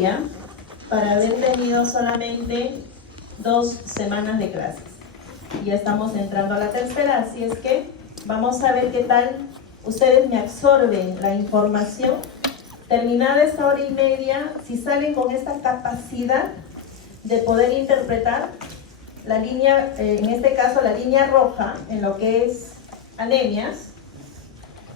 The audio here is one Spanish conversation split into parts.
historia para haber tenido solamente 2 semanas de clases. Ya estamos entrando a la tercera, así es que vamos a ver qué tal ustedes me absorben la información. Terminada esta hora y media, si salen con esta capacidad de poder interpretar la línea, en este caso la línea roja, en lo que es anemias,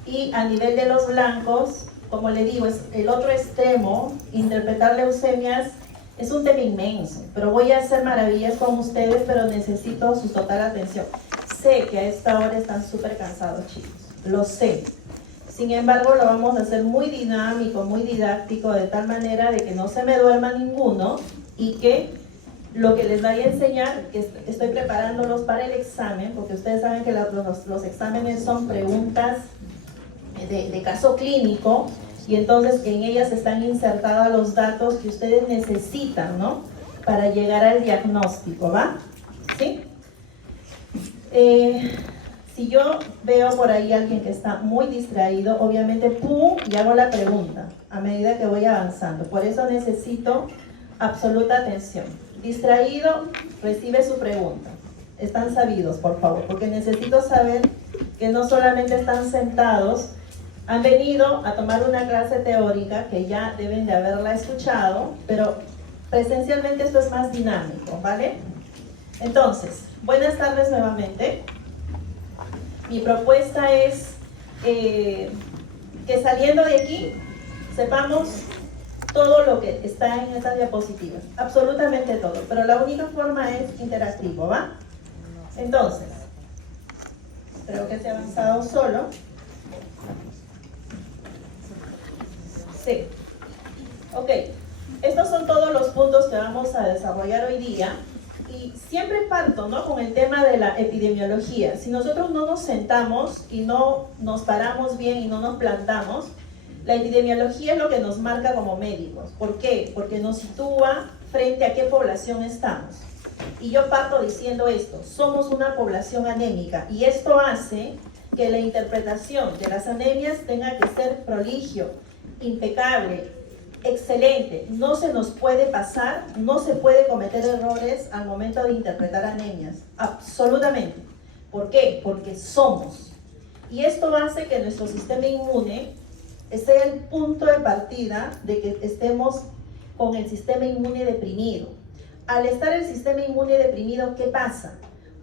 y a nivel de los blancos, como le digo, es el otro extremo, interpretar leucemias es un tema inmenso, pero voy a hacer maravillas con ustedes, pero necesito su total atención. Sé que a esta hora están súper cansados, chicos, lo sé. Sin embargo, lo vamos a hacer muy dinámico, muy didáctico, de tal manera de que no se me duerma ninguno y que lo que les vaya a enseñar, que estoy preparándolos para el examen, porque ustedes saben que los exámenes son preguntas de caso clínico, y entonces en ellas están insertados los datos que ustedes necesitan, ¿no?, para llegar al diagnóstico, ¿va? ¿Sí? Si yo veo por ahí a alguien que está muy distraído, obviamente ¡pum!, y hago la pregunta a medida que voy avanzando. Por eso necesito absoluta atención. Distraído, recibe su pregunta. Están sabidos, por favor, porque necesito saber que no solamente están sentados, han venido a tomar una clase teórica que ya deben de haberla escuchado, pero presencialmente esto es más dinámico, ¿vale? Entonces, buenas tardes nuevamente. Mi propuesta es que saliendo de aquí sepamos todo lo que está en estas diapositivas, absolutamente todo, pero la única forma es interactivo, ¿va? Entonces, creo que se ha avanzado solo. Sí. Ok, estos son todos los puntos que vamos a desarrollar hoy día. Y siempre parto, ¿no?, con el tema de la epidemiología. Si nosotros no nos sentamos y no nos paramos bien y no nos plantamos, la epidemiología es lo que nos marca como médicos. ¿Por qué? Porque nos sitúa frente a qué población estamos. Y yo parto diciendo esto: somos una población anémica, y esto hace que la interpretación de las anemias tenga que ser prodigio, impecable, excelente. No se nos puede pasar, no se puede cometer errores al momento de interpretar anemias, absolutamente. ¿Por qué? Porque somos. Y esto hace que nuestro sistema inmune sea el punto de partida de que estemos con el sistema inmune deprimido. Al estar el sistema inmune deprimido, ¿qué pasa?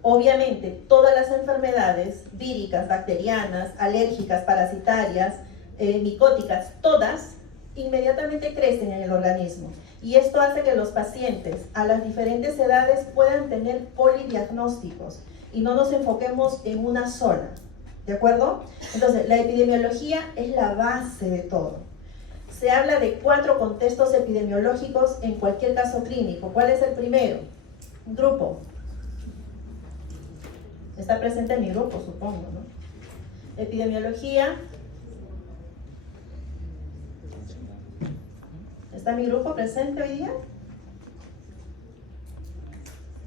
Obviamente, todas las enfermedades víricas, bacterianas, alérgicas, parasitarias, micóticas, todas inmediatamente crecen en el organismo, y esto hace que los pacientes a las diferentes edades puedan tener polidiagnósticos y no nos enfoquemos en una sola, ¿de acuerdo? Entonces, la epidemiología es la base de todo. Se habla de 4 contextos epidemiológicos en cualquier caso clínico. ¿Cuál es el primero? Grupo. Está presente en mi grupo, supongo, ¿no? Epidemiología. ¿Está mi grupo presente hoy día?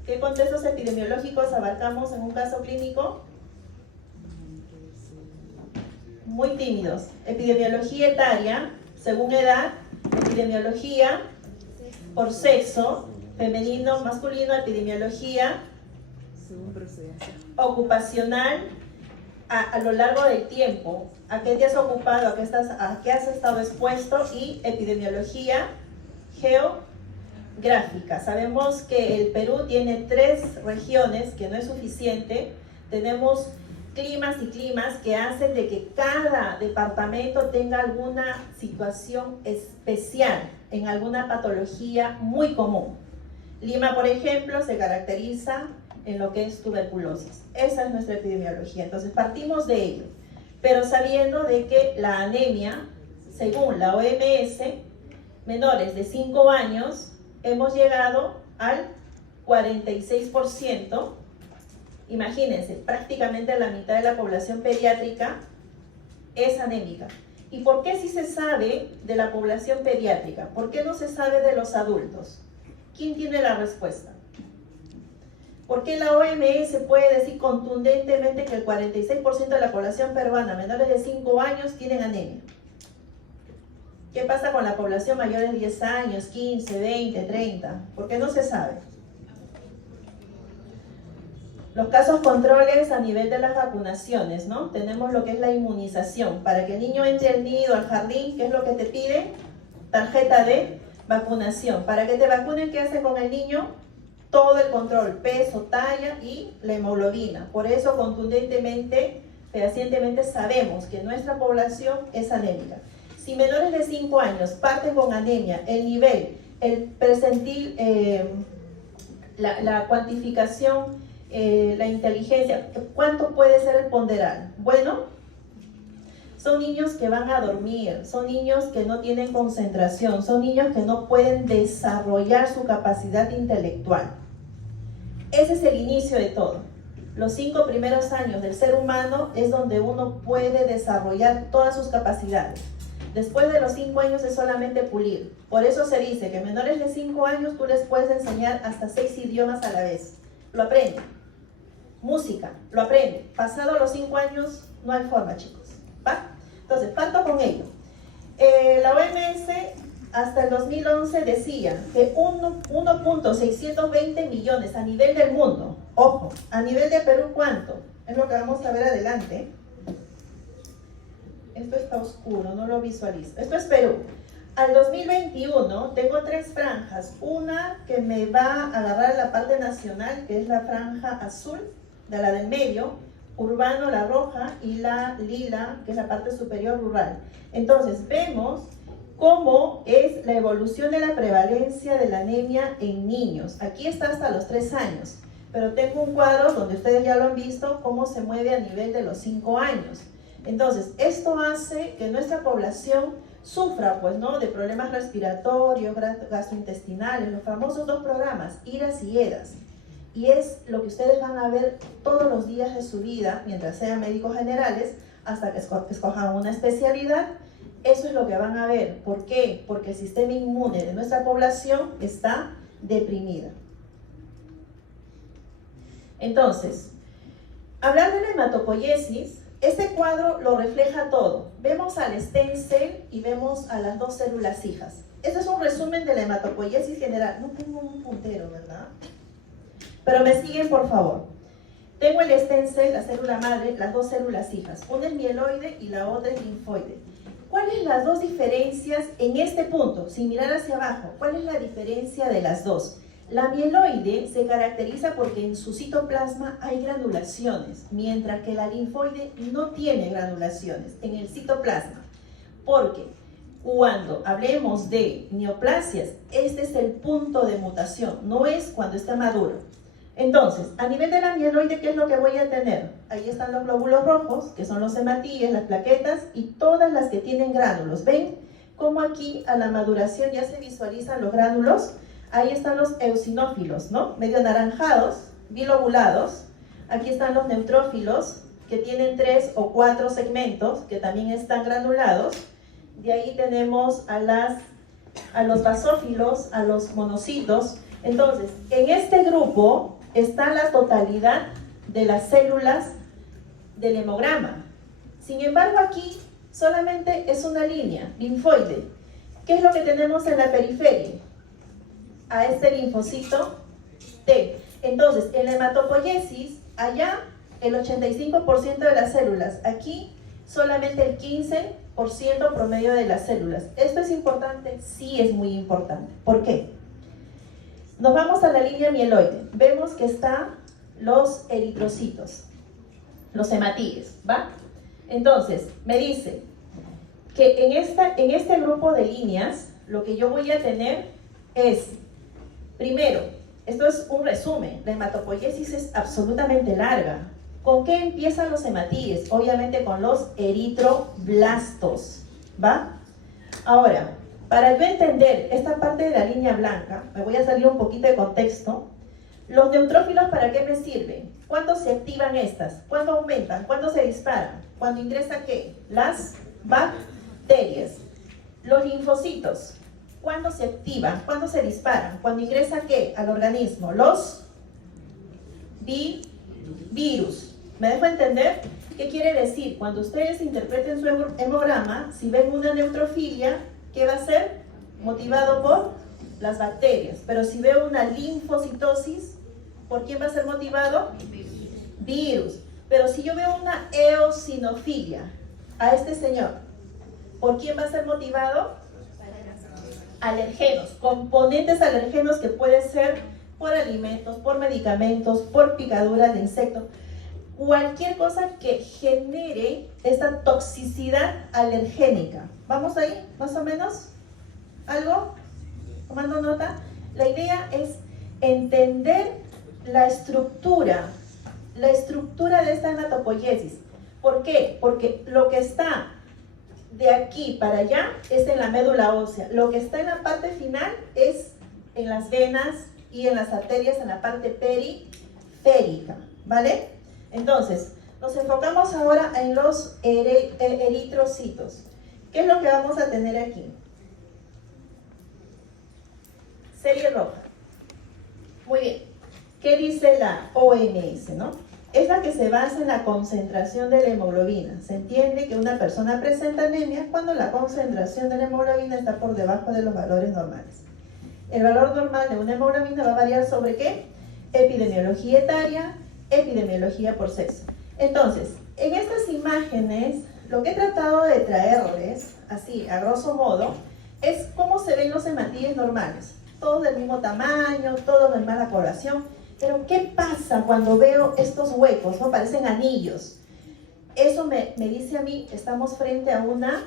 ¿Qué contextos epidemiológicos abarcamos en un caso clínico? Muy tímidos. Epidemiología etaria, según edad. Epidemiología por sexo, femenino, masculino. Epidemiología ocupacional, a lo largo del tiempo, a qué te has ocupado, a qué has estado expuesto, y epidemiología geográfica. Sabemos que el Perú tiene 3 regiones, que no es suficiente. Tenemos climas y climas que hacen de que cada departamento tenga alguna situación especial en alguna patología muy común. Lima, por ejemplo, se caracteriza en lo que es tuberculosis. Esa es nuestra epidemiología. Entonces partimos de ello, pero sabiendo de que la anemia, según la OMS, menores de 5 años, hemos llegado al 46%. Imagínense, prácticamente la mitad de la población pediátrica es anémica. ¿Y por qué sí se sabe de la población pediátrica? ¿Por qué no se sabe de los adultos? ¿Quién tiene la respuesta? ¿Por qué la OMS puede decir contundentemente que el 46% de la población peruana menores de 5 años tienen anemia? ¿Qué pasa con la población mayor de 10 años, 15, 20, 30? ¿Por qué no se sabe? Los casos controles a nivel de las vacunaciones, ¿no? Tenemos lo que es la inmunización. Para que el niño entre al nido, al jardín, ¿qué es lo que te pide? Tarjeta de vacunación. Para que te vacunen, ¿qué hacen con el niño? Todo el control, peso, talla y la hemoglobina. Por eso, contundentemente, fehacientemente sabemos que nuestra población es anémica. Si menores de 5 años parten con anemia, el nivel, el percentil, la cuantificación, la inteligencia, ¿cuánto puede ser el ponderal? Bueno, son niños que van a dormir, son niños que no tienen concentración, son niños que no pueden desarrollar su capacidad intelectual. Ese es el inicio de todo. Los 5 primeros años del ser humano es donde uno puede desarrollar todas sus capacidades. Después de los 5 años es solamente pulir. Por eso se dice que menores de 5 años tú les puedes enseñar hasta 6 idiomas a la vez. Lo aprenden. Música, lo aprenden. Pasado los 5 años no hay forma, chicos. ¿Va? Entonces, parto con ello. La OMS hasta el 2011 decía que 1.620 millones a nivel del mundo. Ojo, a nivel de Perú, ¿cuánto? Es lo que vamos a ver adelante. Esto está oscuro, no lo visualizo. Esto es Perú. Al 2021 tengo 3 franjas. Una que me va a agarrar la parte nacional, que es la franja azul, de la del medio, urbano, la roja, y la lila, que es la parte superior rural. Entonces, vemos cómo es la evolución de la prevalencia de la anemia en niños. Aquí está hasta los 3 años, pero tengo un cuadro donde ustedes ya lo han visto, cómo se mueve a nivel de los 5 años. Entonces, esto hace que nuestra población sufra, pues, ¿no?, de problemas respiratorios, gastrointestinales, los famosos 2 programas, IRAS y ERAS. Y es lo que ustedes van a ver todos los días de su vida, mientras sean médicos generales, hasta que escojan una especialidad. Eso es lo que van a ver. ¿Por qué? Porque el sistema inmune de nuestra población está deprimida. Entonces, hablar de la hematopoiesis, este cuadro lo refleja todo. Vemos al stem cell y vemos a las 2 células hijas. Este es un resumen de la hematopoiesis general. No tengo un puntero, ¿verdad? Pero me siguen, por favor. Tengo el stem cell, la célula madre, las 2 células hijas. Una es mieloide y la otra es linfoide. ¿Cuáles las 2 diferencias en este punto? Sin mirar hacia abajo, ¿cuál es la diferencia de las 2? La mieloide se caracteriza porque en su citoplasma hay granulaciones, mientras que la linfoide no tiene granulaciones en el citoplasma. Porque cuando hablemos de neoplasias, este es el punto de mutación, no es cuando está maduro. Entonces, a nivel de la mieloide, ¿qué es lo que voy a tener? Ahí están los glóbulos rojos, que son los hematíes, las plaquetas y todas las que tienen gránulos. ¿Ven cómo aquí a la maduración ya se visualizan los gránulos? Ahí están los eosinófilos, ¿no? Medio anaranjados, bilobulados. Aquí están los neutrófilos, que tienen 3 o 4 segmentos, que también están granulados. De ahí tenemos a los basófilos, a los monocitos. Entonces, en este grupo está la totalidad de las células del hemograma. Sin embargo, aquí solamente es una línea, linfoide. ¿Qué es lo que tenemos en la periferia? A este linfocito T. Entonces, en la hematopoiesis, allá el 85% de las células, aquí solamente el 15% promedio de las células. ¿Esto es importante? Sí, es muy importante. ¿Por qué? Nos vamos a la línea mieloide. Vemos que están los eritrocitos, los hematíes, ¿va? Entonces, me dice que en este grupo de líneas, lo que yo voy a tener es, primero, esto es un resumen, la hematopoiesis es absolutamente larga. ¿Con qué empiezan los hematíes? Obviamente con los eritroblastos, ¿va? Ahora, para yo entender esta parte de la línea blanca, me voy a salir un poquito de contexto. Los neutrófilos, ¿para qué me sirven? ¿Cuándo se activan estas? ¿Cuándo aumentan? ¿Cuándo se disparan? ¿Cuándo ingresa qué? Las bacterias. Los linfocitos, ¿cuándo se activan? ¿Cuándo se disparan? ¿Cuándo ingresa qué al organismo? Los virus. ¿Me dejo entender? ¿Qué quiere decir? Cuando ustedes interpreten su hemograma, si ven una neutrofilia, ¿qué va a ser? Motivado por las bacterias. Pero si veo una linfocitosis, ¿por quién va a ser motivado? Virus. Pero si yo veo una eosinofilia a este señor, ¿por quién va a ser motivado? Alergenos, componentes alergenos que puede ser por alimentos, por medicamentos, por picaduras de insectos. Cualquier cosa que genere esta toxicidad alergénica. ¿Vamos ahí? ¿Más o menos? ¿Algo? ¿Tomando nota? La idea es entender la estructura de esta hematopoiesis. ¿Por qué? Porque lo que está de aquí para allá es en la médula ósea. Lo que está en la parte final es en las venas y en las arterias en la parte periférica, ¿vale? Entonces, nos enfocamos ahora en los eritrocitos. ¿Qué es lo que vamos a tener aquí? Serie roja. Muy bien. ¿Qué dice la OMS, no? Es la que se basa en la concentración de la hemoglobina. Se entiende que una persona presenta anemia cuando la concentración de la hemoglobina está por debajo de los valores normales. El valor normal de una hemoglobina va a variar sobre ¿qué? Epidemiología etaria, epidemiología por sexo. Entonces, en estas imágenes, lo que he tratado de traerles, así, a grosso modo, es cómo se ven los hematíes normales. Todos del mismo tamaño, todos de mala coloración. Pero, ¿qué pasa cuando veo estos huecos? ¿No? Parecen anillos. Eso me dice a mí, estamos frente a una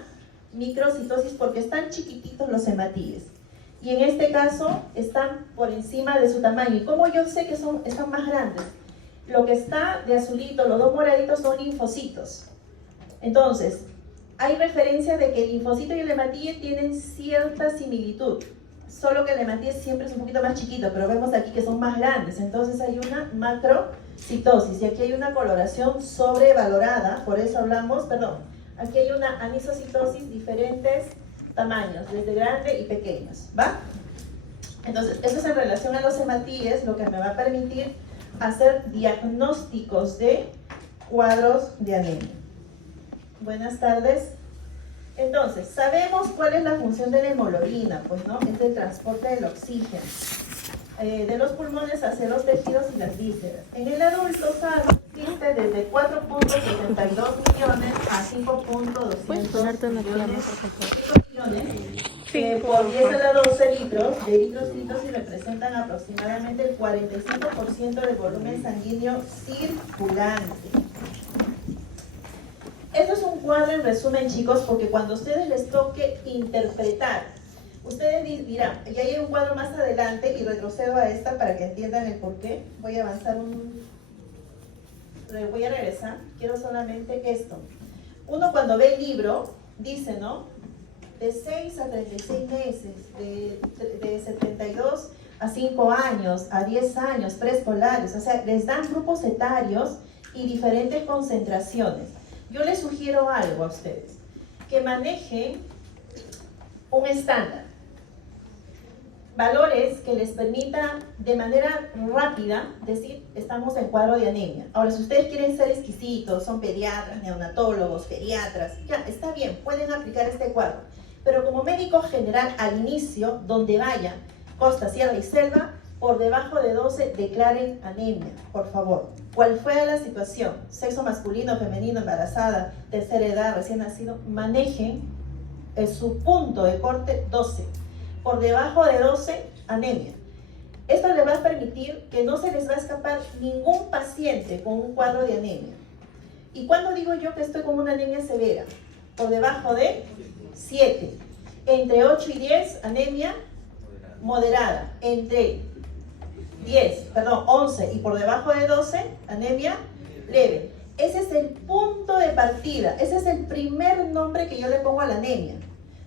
microcitosis porque están chiquititos los hematíes. Y en este caso, están por encima de su tamaño. ¿Y cómo yo sé que están más grandes? Lo que está de azulito, los dos moraditos son linfocitos. Entonces, hay referencia de que el linfocito y el hematíe tienen cierta similitud. Solo que el hematíe siempre es un poquito más chiquito, pero vemos aquí que son más grandes. Entonces hay una macrocitosis y aquí hay una coloración sobrevalorada, por eso hablamos, aquí hay una anisocitosis, diferentes tamaños, desde grande y pequeños, ¿va? Entonces, eso es en relación a los hematíes, lo que me va a permitir hacer diagnósticos de cuadros de anemia. Buenas tardes. Entonces, sabemos cuál es la función de la hemoglobina, pues, ¿no? Es el transporte del oxígeno de los pulmones hacia los tejidos y las vísceras. En el adulto sano existe desde 4.72 millones a 5.200 millones que por 10 a la 12 litros de eritrocitos y representan aproximadamente el 45% del volumen sanguíneo circulante. Esto es un cuadro en resumen, chicos, porque cuando a ustedes les toque interpretar, ustedes dirán, ya hay un cuadro más adelante y retrocedo a esta para que entiendan el por qué. Voy a avanzar voy a regresar, quiero solamente esto. Uno cuando ve el libro, dice, ¿no? De 6 a 36 meses, de 72 a 5 años, a 10 años, preescolares, o sea, les dan grupos etarios y diferentes concentraciones. Yo les sugiero algo a ustedes, que manejen un estándar, valores que les permita de manera rápida decir, estamos en cuadro de anemia. Ahora, si ustedes quieren ser exquisitos, son pediatras, neonatólogos, geriatras, ya, está bien, pueden aplicar este cuadro. Pero como médico general, al inicio, donde vaya, costa, sierra y selva, por debajo de 12 declaren anemia, por favor. ¿Cuál fue la situación? Sexo masculino, femenino, embarazada, tercera edad, recién nacido, manejen su punto de corte 12. Por debajo de 12, anemia. Esto les va a permitir que no se les va a escapar ningún paciente con un cuadro de anemia. ¿Y cuándo digo yo que estoy con una anemia severa? Por debajo de 7. Entre 8 y 10, anemia moderada. Entre 11 y por debajo de 12, anemia leve. Ese es el punto de partida, ese es el primer nombre que yo le pongo a la anemia,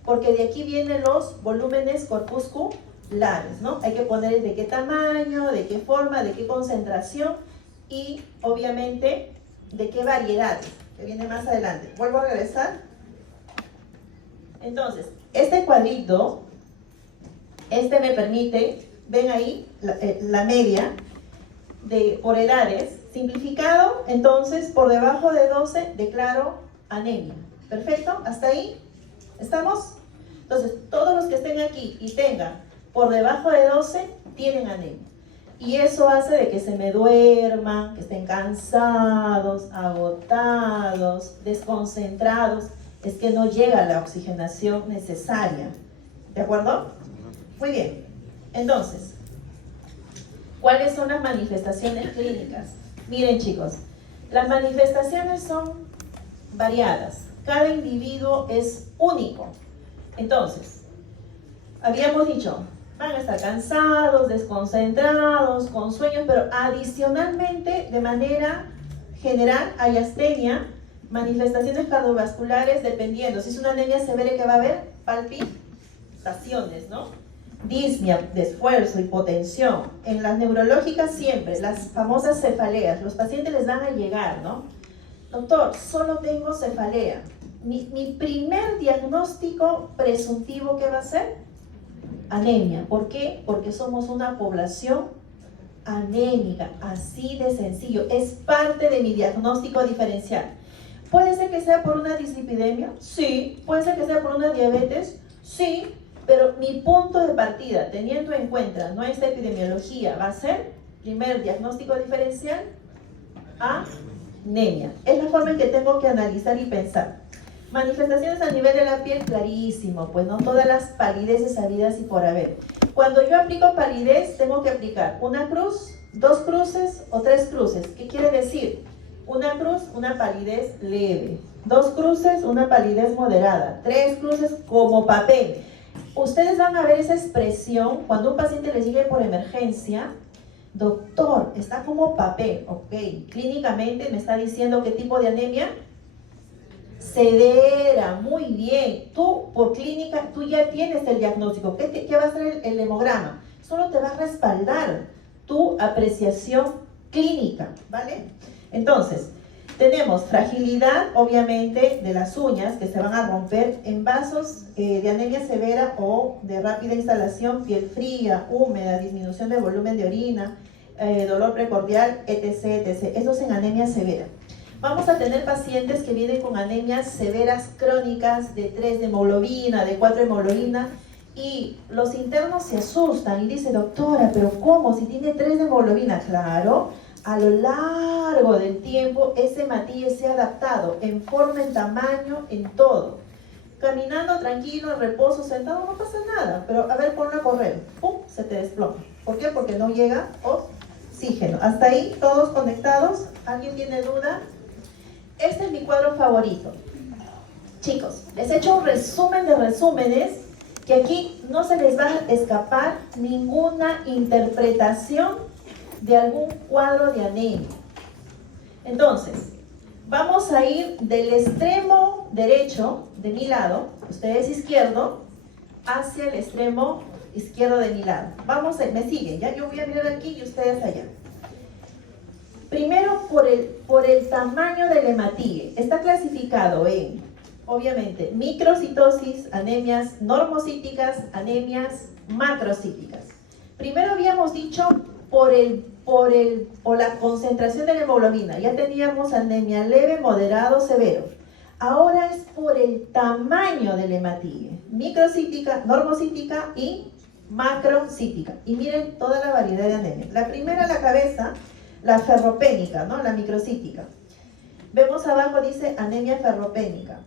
porque de aquí vienen los volúmenes corpusculares, ¿no? Hay que poner de qué tamaño, de qué forma, de qué concentración y obviamente de qué variedad, que viene más adelante. Vuelvo a regresar. Entonces, este cuadrito, me permite, ven ahí la media por edades, simplificado, entonces por debajo de 12 declaro anemia. ¿Perfecto? ¿Hasta ahí? ¿Estamos? Entonces, todos los que estén aquí y tengan por debajo de 12, tienen anemia. Y eso hace de que se me duerman, que estén cansados, agotados, desconcentrados. Es que no llega la oxigenación necesaria. ¿De acuerdo? Muy bien. Entonces, ¿cuáles son las manifestaciones clínicas? Miren, chicos, las manifestaciones son variadas. Cada individuo es único. Entonces, habíamos dicho, van a estar cansados, desconcentrados, con sueños, pero adicionalmente, de manera general, hay astenia, manifestaciones cardiovasculares, dependiendo. Si es una anemia severa, ¿qué va a haber? Palpitaciones, ¿no? Disnea, de esfuerzo, hipotensión. En las neurológicas siempre, las famosas cefaleas. Los pacientes les van a llegar, ¿no? Doctor, solo tengo cefalea. Mi primer diagnóstico presuntivo, ¿qué va a ser? Anemia. ¿Por qué? Porque somos una población anémica, así de sencillo. Es parte de mi diagnóstico diferencial. ¿Puede ser que sea por una dislipidemia? Sí. ¿Puede ser que sea por una diabetes? Sí. Pero mi punto de partida, teniendo en cuenta nuestra epidemiología, va a ser, primer diagnóstico diferencial, anemia. Es la forma en que tengo que analizar y pensar. Manifestaciones a nivel de la piel, clarísimo, pues no todas las palideces habidas y por haber. Cuando yo aplico palidez, tengo que aplicar una cruz, 2 cruces o 3 cruces. ¿Qué quiere decir? Una cruz, una palidez leve. 2 cruces, una palidez moderada. 3 cruces como papel. Ustedes van a ver esa expresión cuando un paciente les llegue por emergencia. Doctor, está como papel. Ok, clínicamente me está diciendo qué tipo de anemia. Severa, muy bien. Tú, por clínica, tú ya tienes el diagnóstico. ¿Qué va a ser el hemograma? Solo te va a respaldar tu apreciación clínica, ¿vale? Entonces, tenemos fragilidad, obviamente, de las uñas que se van a romper en vasos de anemia severa o de rápida instalación, piel fría, húmeda, disminución del volumen de orina, dolor precordial, etc., etc. Eso es en anemia severa. Vamos a tener pacientes que vienen con anemias severas crónicas de 3 de hemoglobina, de 4 de hemoglobina, y los internos se asustan y dicen, doctora, ¿pero cómo? Si tiene 3 de hemoglobina. Claro, a lo largo del tiempo ese hematíe se ha adaptado en forma, en tamaño, en todo. Caminando tranquilo, en reposo, sentado, no pasa nada, pero a ver, ponlo a correr, ¡pum!, se te desploma. ¿Por qué? Porque no llega oxígeno. Hasta ahí, todos conectados. ¿Alguien tiene duda? Este es mi cuadro favorito. Chicos, les he hecho un resumen de resúmenes que aquí no se les va a escapar ninguna interpretación de algún cuadro de anemia. Entonces, vamos a ir del extremo derecho de mi lado, ustedes izquierdo, hacia el extremo izquierdo de mi lado. Vamos a, me siguen, ¿ya? Yo voy a mirar aquí y ustedes allá. Primero, por el tamaño del hematíe. Está clasificado en, obviamente, microcitosis, anemias normocíticas, anemias macrocíticas. Primero habíamos dicho por la concentración de la hemoglobina. Ya teníamos anemia leve, moderado, severo. Ahora es por el tamaño del hematíe. Microcítica, normocítica y macrocítica. Y miren toda la variedad de anemias. La primera, la cabeza, la ferropénica, ¿no? La microcítica. Vemos abajo, dice anemia ferropénica.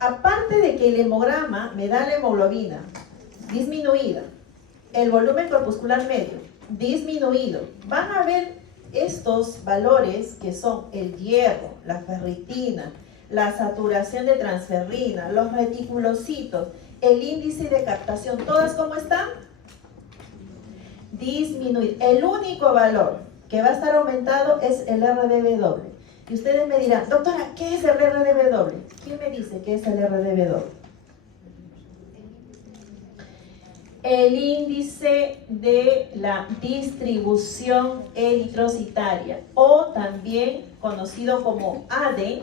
Aparte de que el hemograma me da la hemoglobina disminuida, el volumen corpuscular medio disminuido, van a ver estos valores que son el hierro, la ferritina, la saturación de transferrina, los reticulocitos, el índice de captación, ¿todas cómo están? Disminuido. El único valor que va a estar aumentado es el RDW. Y ustedes me dirán, doctora, ¿qué es el RDW? ¿Quién me dice qué es el RDW? El índice de la distribución eritrocitaria, o también conocido como AD,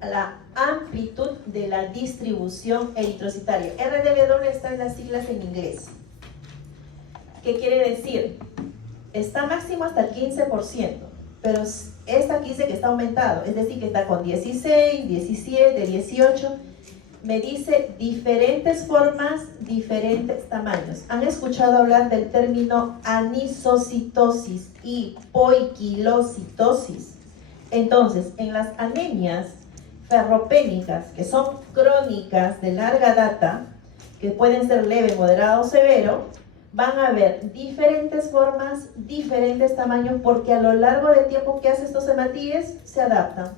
la amplitud de la distribución eritrocitaria. RDW está en las siglas en inglés. ¿Qué quiere decir? Está máximo hasta el 15%, pero esta aquí dice que está aumentado, es decir, que está con 16, 17, 18. me dice diferentes formas, diferentes tamaños. ¿Han escuchado hablar del término anisocitosis y poiquilocitosis? Entonces, en las anemias ferropénicas, que son crónicas de larga data, que pueden ser leve, moderado o severo, van a haber diferentes formas, diferentes tamaños, porque a lo largo del tiempo que hacen estos hematíes se adaptan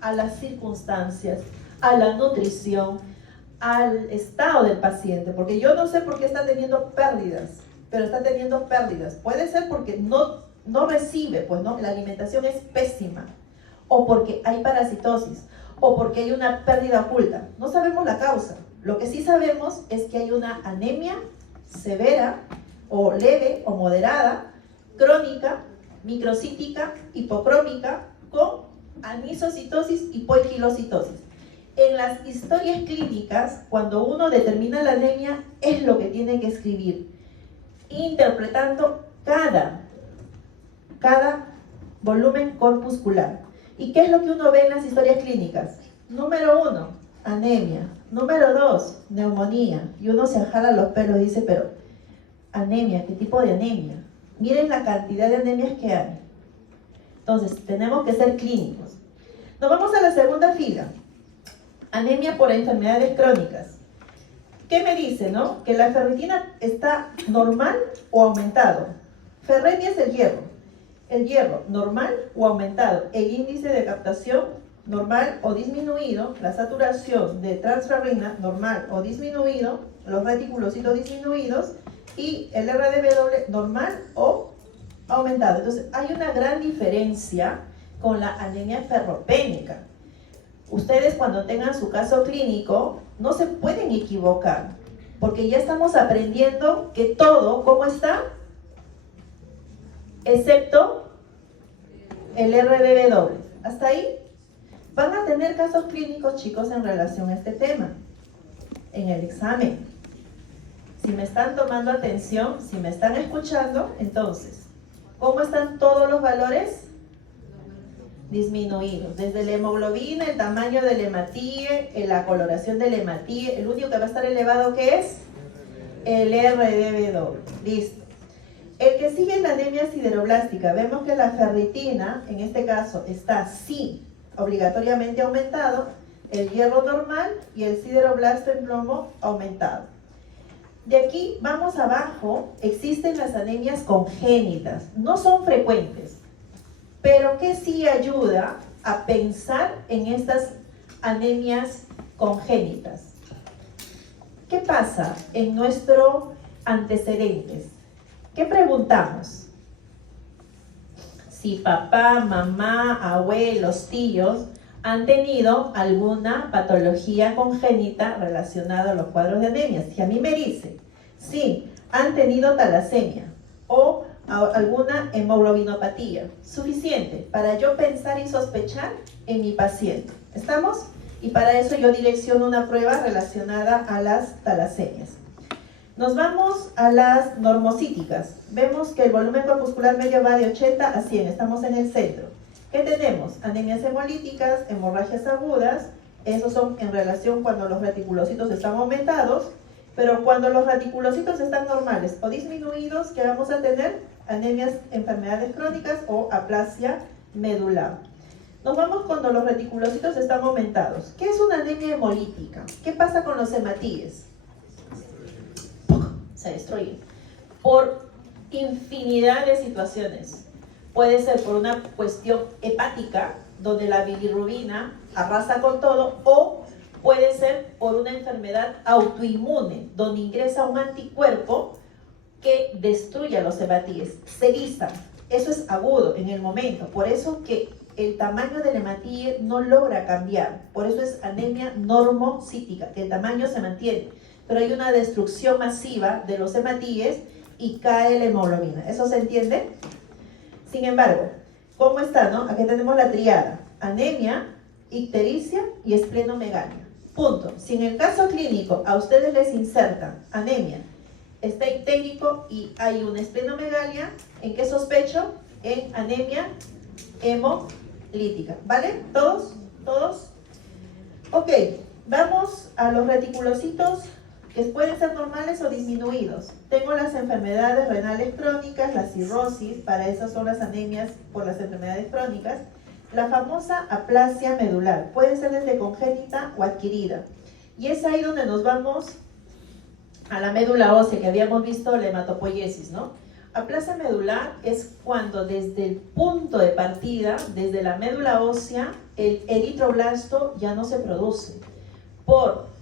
a las circunstancias, a la nutrición, al estado del paciente, porque yo no sé por qué está teniendo pérdidas, pero está teniendo pérdidas. Puede ser porque no recibe, pues no, la alimentación es pésima, o porque hay parasitosis, o porque hay una pérdida oculta. No sabemos la causa. Lo que sí sabemos es que hay una anemia severa, o leve, o moderada, crónica, microcítica, hipocrómica, con anisocitosis y poiquilocitosis. En las historias clínicas, cuando uno determina la anemia, es lo que tiene que escribir, interpretando cada volumen corpuscular. ¿Y qué es lo que uno ve en las historias clínicas? Número 1, anemia. Número 2, neumonía. Y uno se jala los pelos y dice, pero, anemia, ¿qué tipo de anemia? Miren la cantidad de anemias que hay. Entonces, tenemos que ser clínicos. Nos vamos a la segunda fila. Anemia por enfermedades crónicas. ¿Qué me dice, no? Que la ferritina está normal o aumentado. Ferremia es el hierro. El hierro, normal o aumentado. El índice de captación, normal o disminuido. La saturación de transferrina, normal o disminuido. Los reticulocitos disminuidos. Y el RDW, normal o aumentado. Entonces, hay una gran diferencia con la anemia ferropénica. Ustedes, cuando tengan su caso clínico, no se pueden equivocar, porque ya estamos aprendiendo que todo, ¿cómo está? Excepto el RDW. ¿Hasta ahí? Van a tener casos clínicos, chicos, en relación a este tema, en el examen. Si me están tomando atención, si me están escuchando, entonces, ¿cómo están todos los valores? Disminuidos. Desde la hemoglobina, el tamaño del hematíe, la coloración del hematíe, el único que va a estar elevado, ¿qué es? El RDW. Listo. El que sigue es la anemia sideroblástica. Vemos que la ferritina, en este caso, está sí obligatoriamente aumentado, el hierro normal y el sideroblasto en plomo aumentado. De aquí vamos abajo, existen las anemias congénitas. No son frecuentes, pero que sí ayuda a pensar en estas anemias congénitas. ¿Qué pasa en nuestros antecedentes? ¿Qué preguntamos? Si papá, mamá, abuelos, tíos han tenido alguna patología congénita relacionada a los cuadros de anemia. Si a mí me dice, sí, han tenido talasemia o alguna hemoglobinopatía, suficiente para yo pensar y sospechar en mi paciente. ¿Estamos? Y para eso yo direcciono una prueba relacionada a las talasemias. Nos vamos a las normocíticas. Vemos que el volumen corpuscular medio va de 80 a 100, estamos en el centro. ¿Qué tenemos? Anemias hemolíticas, hemorragias agudas, esos son en relación cuando los reticulocitos están aumentados, pero cuando los reticulocitos están normales o disminuidos, ¿qué vamos a tener? Anemias, enfermedades crónicas o aplasia medular. Nos vamos cuando los reticulocitos están aumentados. ¿Qué es una anemia hemolítica? ¿Qué pasa con los hematíes? Se destruyen por infinidad de situaciones. Puede ser por una cuestión hepática, donde la bilirrubina arrasa con todo, o puede ser por una enfermedad autoinmune, donde ingresa un anticuerpo que destruye a los hematíes, se listan. Eso es agudo en el momento, por eso que el tamaño del hematíe no logra cambiar, por eso es anemia normocítica, que el tamaño se mantiene, pero hay una destrucción masiva de los hematíes y cae la hemoglobina. ¿Eso se entiende? Sin embargo, ¿cómo está, no? Aquí tenemos la triada: anemia, ictericia y esplenomegalia. Punto. Si en el caso clínico a ustedes les insertan anemia, está ictérico y hay una esplenomegalia, ¿en qué sospecho? En anemia hemolítica. ¿Vale? ¿Todos? ¿Todos? Ok. Vamos a los reticulocitos que pueden ser normales o disminuidos. Tengo las enfermedades renales crónicas, la cirrosis, para esas son las anemias por las enfermedades crónicas. La famosa aplasia medular, puede ser desde congénita o adquirida. Y es ahí donde nos vamos a la médula ósea, que habíamos visto la hematopoiesis, ¿no? Aplasia medular es cuando desde el punto de partida, desde la médula ósea, el eritroblasto ya no se produce por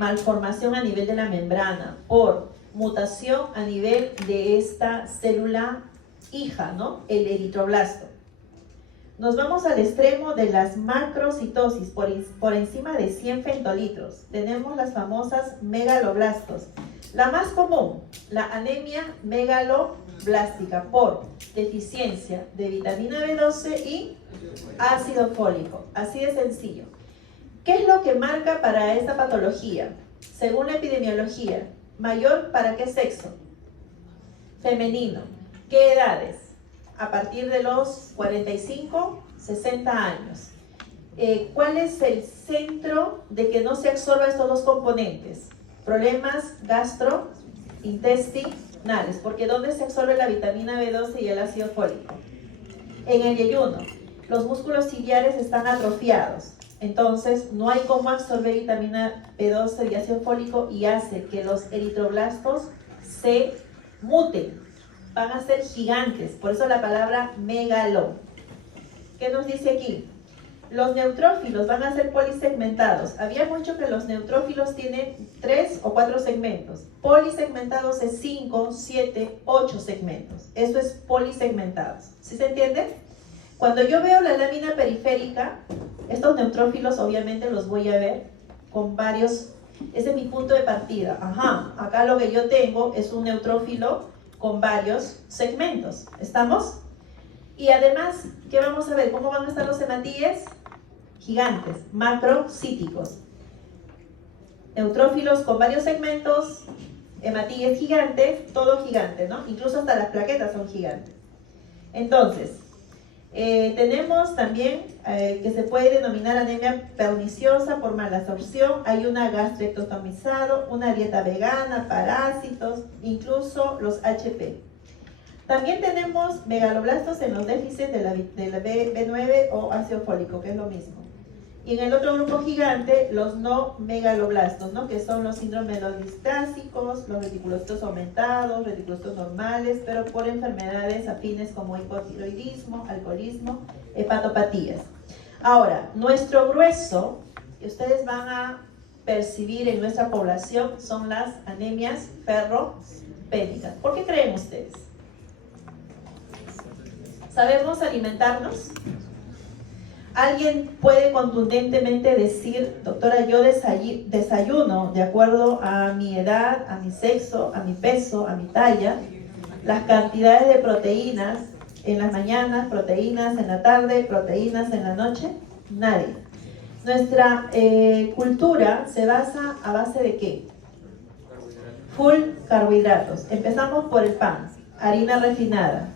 malformación a nivel de la membrana, por mutación a nivel de esta célula hija, ¿no? El eritroblasto. Nos vamos al extremo de las macrocitosis, por encima de 100 femtolitros. Tenemos las famosas megaloblastos. La más común, la anemia megaloblástica por deficiencia de vitamina B12 y ácido fólico. Así de sencillo. ¿Qué es lo que marca para esta patología? Según la epidemiología, ¿mayor para qué sexo? Femenino. ¿Qué edades? A partir de los 45, 60 años. ¿Cuál es el centro de que no se absorba estos dos componentes? Problemas gastrointestinales, porque ¿dónde se absorbe la vitamina B12 y el ácido fólico? En el yeyuno. Los músculos ciliares están atrofiados, entonces no hay cómo absorber vitamina B12 y ácido fólico y hace que los eritroblastos se muten, van a ser gigantes, por eso la palabra megalo. ¿Qué nos dice aquí? Los neutrófilos van a ser polisegmentados. Habíamos dicho que los neutrófilos tienen 3 o 4 segmentos. Polisegmentados es 5, 7, 8 segmentos. Eso es polisegmentados. ¿Sí se entiende? Cuando yo veo la lámina periférica, estos neutrófilos obviamente los voy a ver con varios. Ese es mi punto de partida. Ajá, acá lo que yo tengo es un neutrófilo con varios segmentos. ¿Estamos? Y además, ¿qué vamos a ver? ¿Cómo van a estar los hematíes? Gigantes, macrocíticos. Neutrófilos con varios segmentos, hematíes gigantes, todo gigante, ¿no? Incluso hasta las plaquetas son gigantes. Entonces, tenemos también que se puede denominar anemia perniciosa por malabsorción. Hay una gastrectomizado, una dieta vegana, parásitos, incluso los HP. También tenemos megaloblastos en los déficits de la B9 o ácido fólico, que es lo mismo. Y en el otro grupo gigante, los no megaloblastos, ¿no? Que son los síndromes melodistásicos, los reticulocitos aumentados, reticulocitos normales, pero por enfermedades afines como hipotiroidismo, alcoholismo, hepatopatías. Ahora, nuestro grueso, que ustedes van a percibir en nuestra población, son las anemias ferropénicas. ¿Por qué creen ustedes? ¿Sabemos alimentarnos? ¿Alguien puede contundentemente decir, doctora, yo desayuno de acuerdo a mi edad, a mi sexo, a mi peso, a mi talla, las cantidades de proteínas en las mañanas, proteínas en la tarde, proteínas en la noche? Nadie. Nuestra cultura se basa a base de ¿qué? Full carbohidratos. Empezamos por el pan, harina refinada.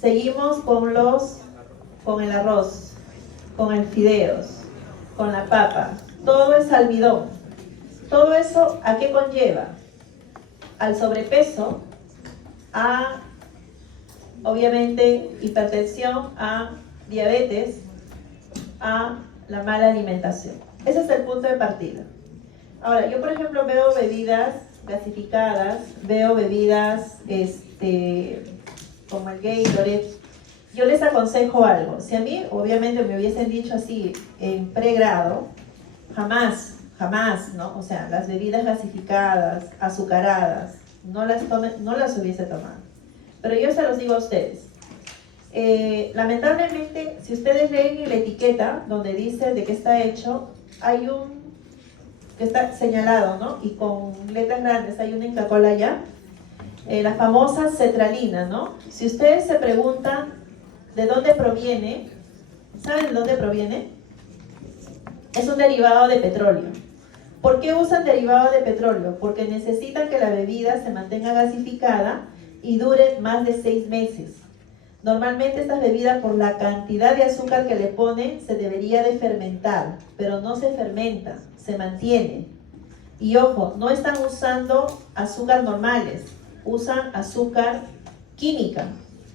Seguimos con el arroz, con el fideos, con la papa. Todo es almidón. Todo eso, ¿a qué conlleva? Al sobrepeso, a, obviamente, hipertensión, a diabetes, a la mala alimentación. Ese es el punto de partida. Ahora, yo por ejemplo veo bebidas gasificadas, veo bebidas como el Gatorade. Yo les aconsejo algo. Si a mí, obviamente, me hubiesen dicho así en pregrado, jamás, ¿no? O sea, las bebidas gasificadas, azucaradas, no las hubiese tomado. Pero yo se los digo a ustedes. Lamentablemente, si ustedes leen en la etiqueta donde dice de qué está hecho, hay que está señalado, ¿no? Y con letras grandes, hay una Inca Kola allá. La famosa cetralina, ¿no? Si ustedes se preguntan de dónde proviene, ¿saben de dónde proviene? Es un derivado de petróleo. ¿Por qué usan derivado de petróleo? Porque necesitan que la bebida se mantenga gasificada y dure más de 6 meses. Normalmente estas bebidas, por la cantidad de azúcar que le ponen, se debería de fermentar, pero no se fermenta, se mantiene. Y ojo, no están usando azúcar normales, usan azúcar química.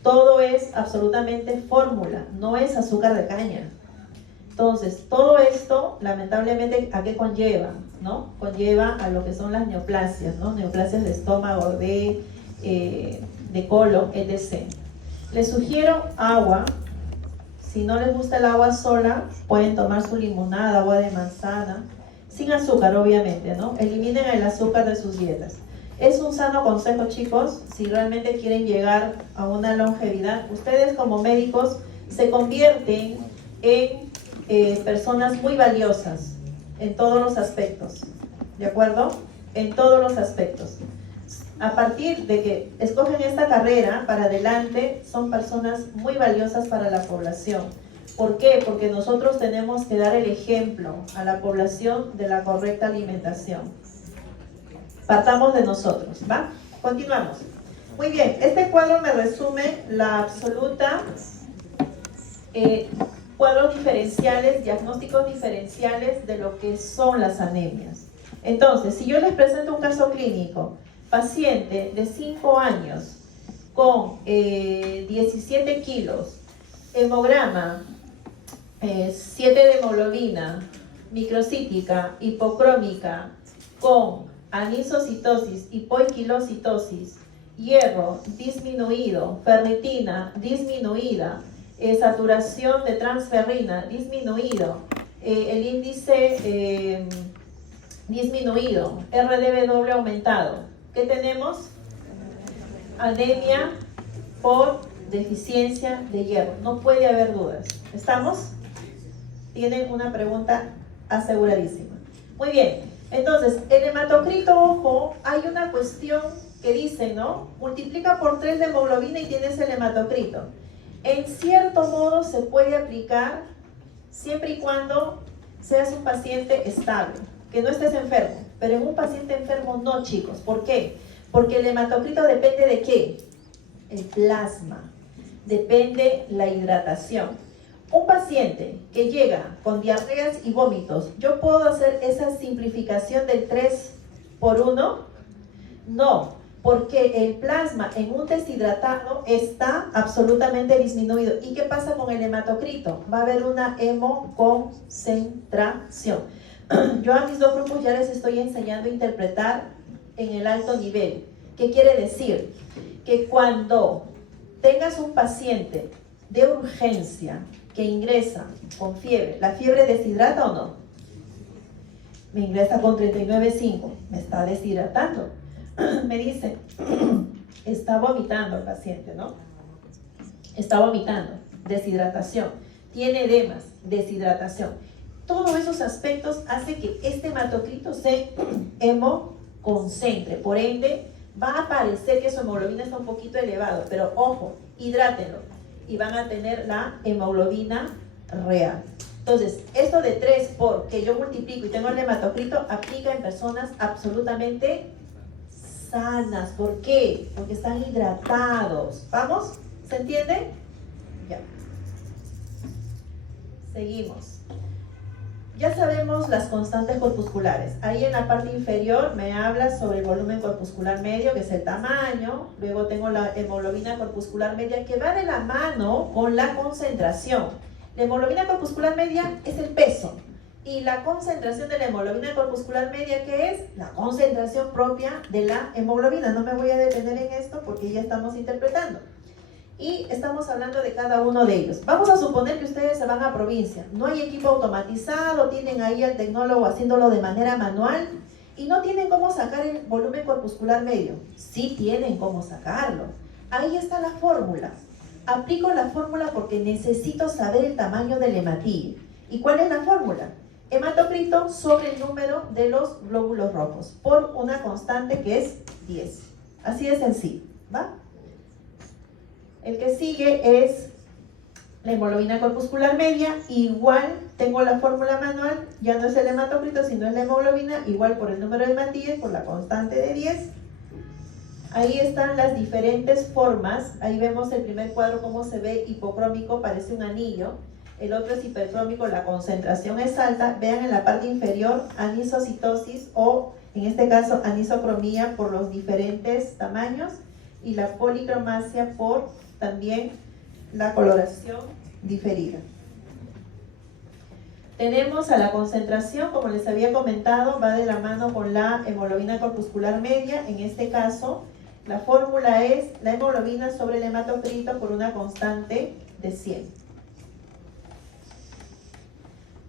Todo es absolutamente fórmula, no es azúcar de caña. Entonces, todo esto, lamentablemente, ¿a qué conlleva? ¿No? Conlleva a lo que son las neoplasias, ¿no? Neoplasias de estómago, de colon, etc. Les sugiero agua. Si no les gusta el agua sola, pueden tomar su limonada, agua de manzana, sin azúcar, obviamente, ¿no? Eliminen el azúcar de sus dietas. Es un sano consejo, chicos, si realmente quieren llegar a una longevidad. Ustedes como médicos se convierten en personas muy valiosas en todos los aspectos, ¿de acuerdo? En todos los aspectos. A partir de que escogen esta carrera para adelante, son personas muy valiosas para la población. ¿Por qué? Porque nosotros tenemos que dar el ejemplo a la población de la correcta alimentación. Partamos de nosotros, ¿va? Continuamos. Muy bien, este cuadro me resume la absoluta cuadros diferenciales, diagnósticos diferenciales de lo que son las anemias. Entonces, si yo les presento un caso clínico, paciente de 5 años con 17 kilos, hemograma, 7 de hemoglobina, microcítica, hipocrómica, con anisocitosis, hipoiquilocitosis, hierro disminuido, ferritina disminuida, saturación de transferrina disminuido, el índice disminuido, RDW aumentado. ¿Qué tenemos? Anemia por deficiencia de hierro. No puede haber dudas. ¿Estamos? Tienen una pregunta aseguradísima. Muy bien. Entonces, el hematocrito, ojo, hay una cuestión que dice, ¿no? Multiplica por 3 de hemoglobina y tienes el hematocrito. En cierto modo se puede aplicar siempre y cuando seas un paciente estable, que no estés enfermo. Pero en un paciente enfermo no, chicos. ¿Por qué? Porque el hematocrito depende de ¿qué? El plasma. Depende la hidratación. Un paciente que llega con diarreas y vómitos, ¿yo puedo hacer esa simplificación del 3 por 1? No, porque el plasma en un deshidratado está absolutamente disminuido. ¿Y qué pasa con el hematocrito? Va a haber una hemoconcentración. Yo a mis dos grupos ya les estoy enseñando a interpretar en el alto nivel. ¿Qué quiere decir? Que cuando tengas un paciente de urgencia que ingresa con fiebre, ¿la fiebre deshidrata o no? Me ingresa con 39.5, me está deshidratando. Me dice, está vomitando el paciente, ¿no? Está vomitando, deshidratación. Tiene edemas, deshidratación. Todos esos aspectos hacen que este hematocrito se hemoconcentre. Por ende, va a parecer que su hemoglobina está un poquito elevado, pero ojo, hidrátenlo y van a tener la hemoglobina real. Entonces, esto de 3 por que yo multiplico y tengo el hematocrito aplica en personas absolutamente sanas. ¿Por qué? Porque están hidratados. ¿Vamos? ¿Se entiende? Ya. Seguimos. Ya sabemos las constantes corpusculares. Ahí en la parte inferior me habla sobre el volumen corpuscular medio, que es el tamaño. Luego tengo la hemoglobina corpuscular media, que va de la mano con la concentración. La hemoglobina corpuscular media es el peso. Y la concentración de la hemoglobina corpuscular media, ¿qué es? La concentración propia de la hemoglobina. No me voy a detener en esto porque ya estamos interpretando. Y estamos hablando de cada uno de ellos. Vamos a suponer que ustedes se van a provincia. No hay equipo automatizado, tienen ahí al tecnólogo haciéndolo de manera manual y no tienen cómo sacar el volumen corpuscular medio. Sí tienen cómo sacarlo. Ahí está la fórmula. Aplico la fórmula porque necesito saber el tamaño del hematillo. ¿Y cuál es la fórmula? Hematocrito sobre el número de los glóbulos rojos por una constante que es 10. Así de sencillo, ¿va? El que sigue es la hemoglobina corpuscular media. Igual tengo la fórmula manual, ya no es el hematocrito, sino es la hemoglobina, igual por el número de hematillas, por la constante de 10. Ahí están las diferentes formas. Ahí vemos el primer cuadro cómo se ve hipocrómico, parece un anillo. El otro es hipercrómico, la concentración es alta. Vean en la parte inferior anisocitosis o en este caso anisocromía por los diferentes tamaños y la policromasia por también la coloración diferida. Tenemos a la concentración, como les había comentado, va de la mano con la hemoglobina corpuscular media. En este caso, la fórmula es la hemoglobina sobre el hematocrito por una constante de 100.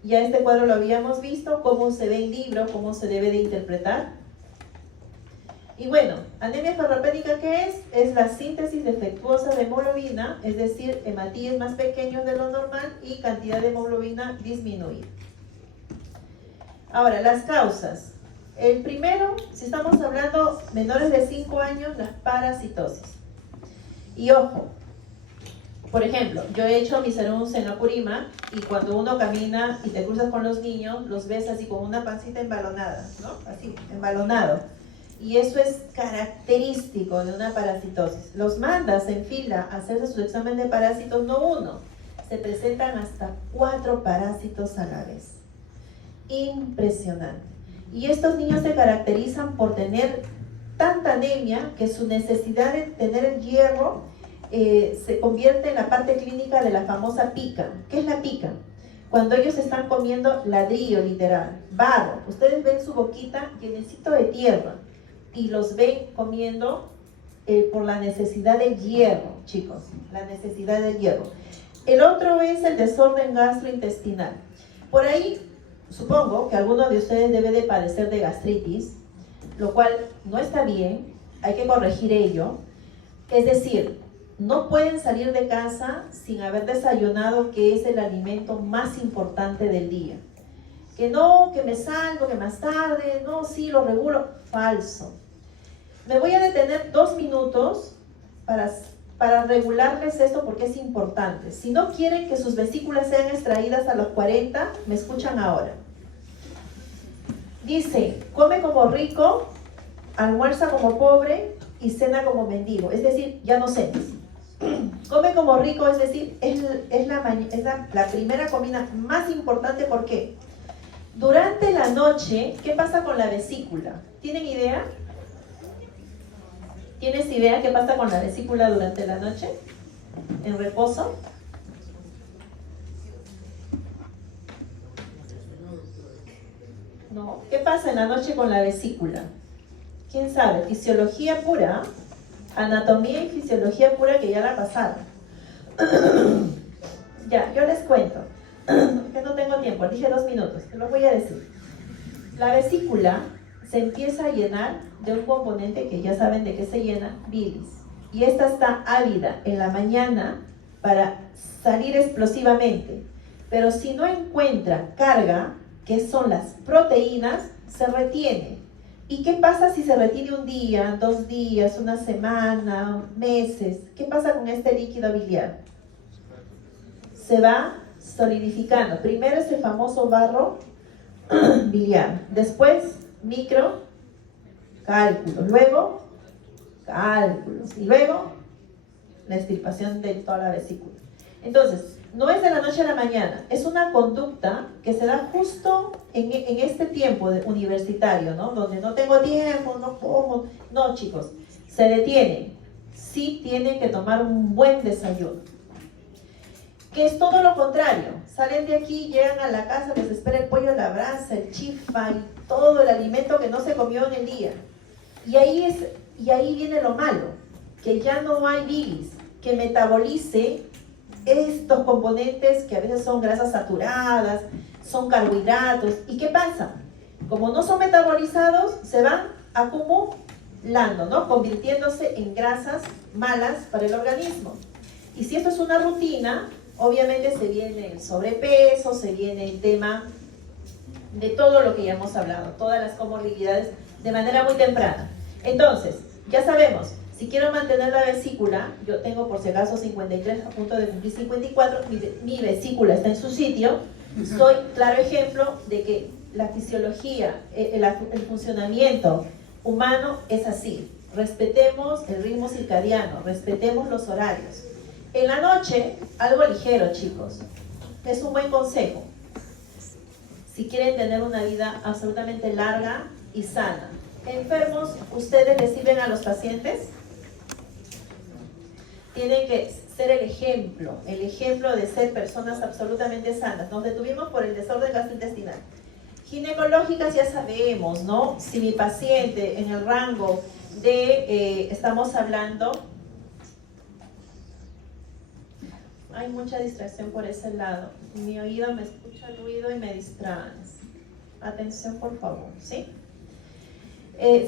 Ya este cuadro lo habíamos visto, cómo se ve en libro, cómo se debe de interpretar. Y bueno, anemia ferropénica, ¿qué es? Es la síntesis defectuosa de hemoglobina, es decir, hematíes más pequeños de lo normal y cantidad de hemoglobina disminuida. Ahora, las causas. El primero, si estamos hablando menores de 5 años, la parasitosis. Y ojo, por ejemplo, yo he hecho mi serum Senapurima y cuando uno camina y te cruzas con los niños, los ves así con una pancita embalonada, ¿no? Así, embalonado. Y eso es característico de una parasitosis. Los mandas en fila a hacerse su examen de parásitos, no uno, se presentan hasta 4 parásitos a la vez. Impresionante. Y estos niños se caracterizan por tener tanta anemia que su necesidad de tener el hierro se convierte en la parte clínica de la famosa pica. ¿Qué es la pica? Cuando ellos están comiendo ladrillo literal, barro. Ustedes ven su boquita llenecito de tierra y los ven comiendo por la necesidad de hierro, chicos, la necesidad de hierro. El otro es el desorden gastrointestinal. Por ahí, supongo que alguno de ustedes debe de padecer de gastritis, lo cual no está bien, hay que corregir ello. Es decir, no pueden salir de casa sin haber desayunado, que es el alimento más importante del día. Que no, que me salgo, que más tarde, no, sí, lo regulo. Falso. Me voy a detener 2 minutos para regularles esto porque es importante. Si no quieren que sus vesículas sean extraídas a los 40, me escuchan ahora. Dice, come como rico, almuerza como pobre y cena como mendigo. Es decir, ya no cenes. Come como rico, es decir, es la primera comida más importante. ¿Por qué? Durante la noche, ¿qué pasa con la vesícula? ¿Tienen idea? ¿Tienes idea qué pasa con la vesícula durante la noche? ¿En reposo? No. ¿Qué pasa en la noche con la vesícula? ¿Quién sabe? Fisiología pura, anatomía y fisiología pura que ya la pasaron. Ya, yo les cuento. Que no tengo tiempo, dije 2 minutos, te lo voy a decir. La vesícula se empieza a llenar de un componente que ya saben de qué se llena, bilis. Y esta está ávida en la mañana para salir explosivamente. Pero si no encuentra carga, que son las proteínas, se retiene. ¿Y qué pasa si se retiene un día, 2 días, una semana, meses? ¿Qué pasa con este líquido biliar? Se va solidificando. Primero es el famoso barro biliar. Después, microcálculos. Luego, cálculos. Y luego, la extirpación de toda la vesícula. Entonces, no es de la noche a la mañana. Es una conducta que se da justo en este tiempo universitario, ¿no? Donde no tengo tiempo, no como. No, chicos. Se detiene. Sí tienen que tomar un buen desayuno. Que es todo lo contrario. Salen de aquí, llegan a la casa, les espera el pollo a la brasa, el chifa y todo el alimento que no se comió en el día. Y ahí viene lo malo, que ya no hay bilis, que metabolice estos componentes que a veces son grasas saturadas, son carbohidratos. ¿Y qué pasa? Como no son metabolizados, se van acumulando, ¿no? Convirtiéndose en grasas malas para el organismo. Y si esto es una rutina, obviamente se viene el sobrepeso, se viene el tema de todo lo que ya hemos hablado, todas las comorbilidades de manera muy temprana. Entonces, ya sabemos, si quiero mantener la vesícula, yo tengo por si acaso 53, a punto de cumplir 54, mi vesícula está en su sitio, soy claro ejemplo de que la fisiología, el funcionamiento humano es así. respetemos el ritmo circadiano, respetemos los horarios. En la noche, algo ligero, chicos. Es un buen consejo. Si quieren tener una vida absolutamente larga y sana. Enfermos, ¿ustedes le sirven a los pacientes? Tienen que ser el ejemplo de ser personas absolutamente sanas. Nos detuvimos por el desorden gastrointestinal. Ginecológicas ya sabemos, ¿no? Si mi paciente en el rango de, estamos hablando, hay mucha distracción por ese lado. Mi oído me escucha el ruido y me distrae. Atención, por favor, ¿sí?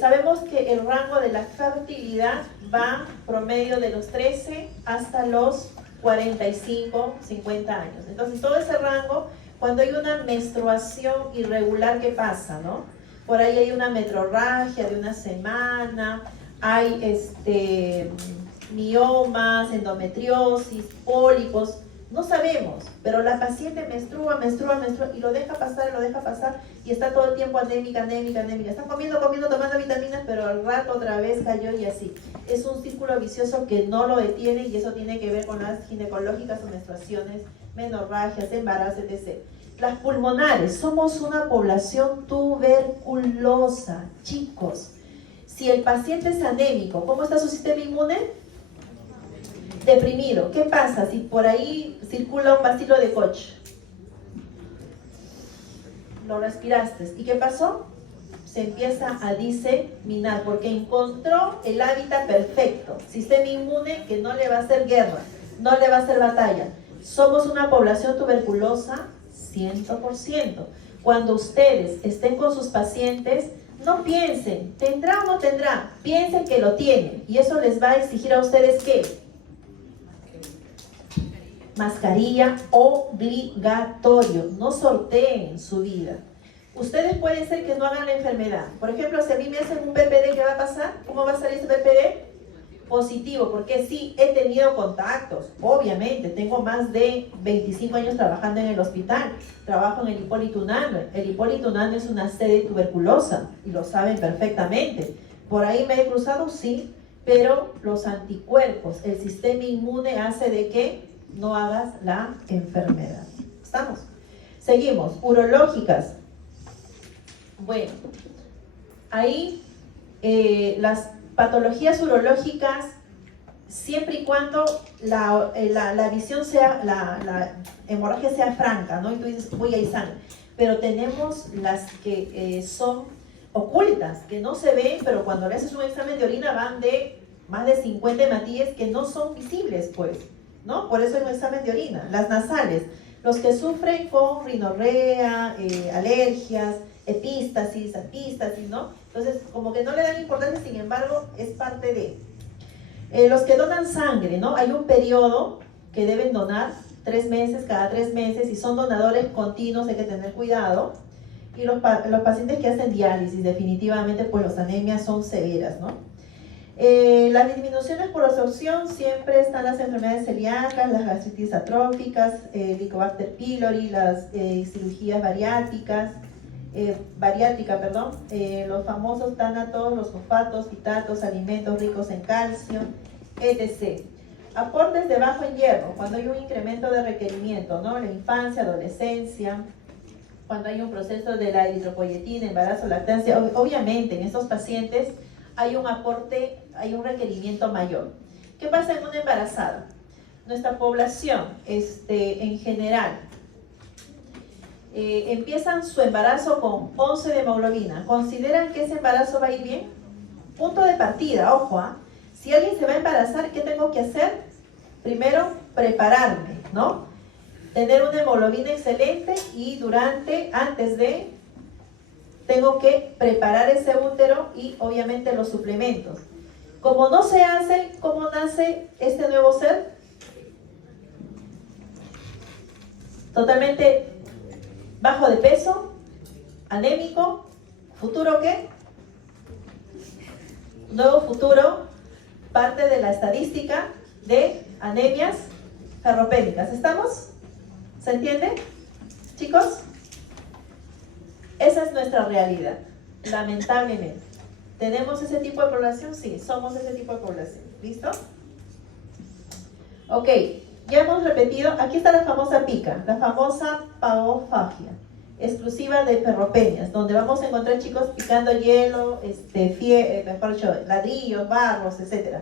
Sabemos que el rango de la fertilidad va promedio de los 13 hasta los 45, 50 años. Entonces, todo ese rango, cuando hay una menstruación irregular, ¿qué pasa, no? Por ahí hay una metrorragia de una semana, hay miomas, endometriosis, pólipos, no sabemos, pero la paciente menstrua y lo deja pasar y está todo el tiempo anémica. Está comiendo, tomando vitaminas, pero al rato otra vez cayó y así. Es un círculo vicioso que no lo detiene y eso tiene que ver con las ginecológicas o menstruaciones, menorragias, embarazos, etc. Las pulmonares, somos una población tuberculosa, chicos. Si el paciente es anémico, ¿cómo está su sistema inmune? Deprimido. ¿Qué pasa si por ahí circula un bacilo de Koch? Lo respiraste. ¿Y qué pasó? Se empieza a diseminar porque encontró el hábitat perfecto. Sistema inmune que no le va a hacer guerra, no le va a hacer batalla. Somos una población tuberculosa 100%. Cuando ustedes estén con sus pacientes, no piensen, ¿tendrá o no tendrá? Piensen que lo tienen. Y eso les va a exigir a ustedes ¿qué? Mascarilla obligatorio, no sorteen su vida. Ustedes pueden ser que no hagan la enfermedad. Por ejemplo, si a mí me hacen un PPD, ¿qué va a pasar? ¿Cómo va a salir ese PPD? Positivo, porque sí, he tenido contactos, obviamente, tengo más de 25 años trabajando en el hospital, trabajo en el Hipólito Unanue. El Hipólito Unanue es una sede tuberculosa, y lo saben perfectamente. Por ahí me he cruzado, sí, pero los anticuerpos, el sistema inmune hace de que no hagas la enfermedad. ¿Estamos? Seguimos. Urológicas. Bueno, ahí las patologías urológicas, siempre y cuando la visión sea, la hemorragia sea franca, ¿no? Y tú dices, voy a ir sangre. Pero tenemos las que son ocultas, que no se ven, pero cuando le haces un examen de orina van de más de 50 hematíes que no son visibles, pues, ¿no? Por eso es un examen de orina. Las nasales, los que sufren con rinorrea, alergias, epístasis, apístasis, ¿no? Entonces, como que no le dan importancia, sin embargo, es parte de. Los que donan sangre, ¿no? Hay un periodo que deben donar 3 meses, cada 3 meses, y son donadores continuos, hay que tener cuidado. Y los pacientes que hacen diálisis, definitivamente, pues las anemias son severas, ¿no? Las disminuciones por absorción, siempre están las enfermedades celíacas, las gastritis atróficas, Helicobacter pylori, las cirugías bariátricas, los famosos tánatos, los fosfatos, fitatos, alimentos ricos en calcio, etc. Aportes de bajo en hierro, cuando hay un incremento de requerimiento, ¿no? La infancia, adolescencia, cuando hay un proceso de la eritropoyetina, embarazo, lactancia, obviamente en estos pacientes hay un aporte, hay un requerimiento mayor. ¿Qué pasa en una embarazada? Nuestra población, en general, empiezan su embarazo con 11 de hemoglobina. ¿Consideran que ese embarazo va a ir bien? Punto de partida, ojo, ¿ah? Si alguien se va a embarazar, ¿qué tengo que hacer? Primero, prepararme, ¿no? Tener una hemoglobina excelente y antes de, tengo que preparar ese útero y obviamente los suplementos. Como no se hace, ¿cómo nace este nuevo ser? Totalmente bajo de peso, anémico. ¿Futuro qué? Nuevo futuro, parte de la estadística de anemias ferropénicas. ¿Estamos? ¿Se entiende, chicos? Esa es nuestra realidad, lamentablemente. ¿Tenemos ese tipo de población? Sí, somos ese tipo de población. ¿Listo? Ok, ya hemos repetido. Aquí está la famosa pica, la famosa pagofagia, exclusiva de ferropeñas, donde vamos a encontrar chicos picando hielo, mejor dicho, ladrillos, barros, etc.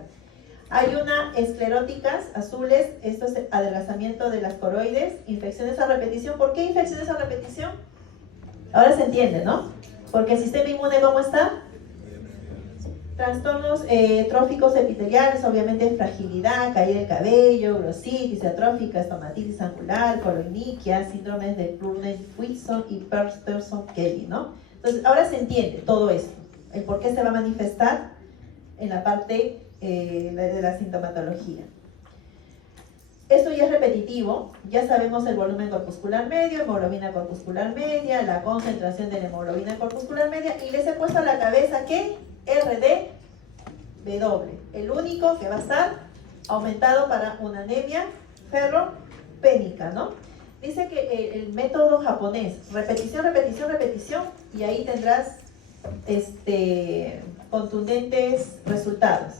Hay una escleróticas azules, esto es adelgazamiento de las coroides, infecciones a repetición. ¿Por qué infecciones a repetición? Ahora se entiende, ¿no? Porque el sistema inmune, ¿cómo está? Trastornos tróficos epiteliales, obviamente fragilidad, caída del cabello, grositis atrófica, estomatitis angular, coloiniquia, síndromes de Plurner-Wilson y Pearson-Kelly, ¿no? Entonces, ahora se entiende todo esto, el por qué se va a manifestar en la parte de la sintomatología. Esto ya es repetitivo, ya sabemos el volumen corpuscular medio, hemoglobina corpuscular media, la concentración de la hemoglobina corpuscular media, y les he puesto a la cabeza que RDW, el único que va a estar aumentado para una anemia ferropénica, ¿no? Dice que el método japonés, repetición, repetición, repetición, y ahí tendrás contundentes resultados.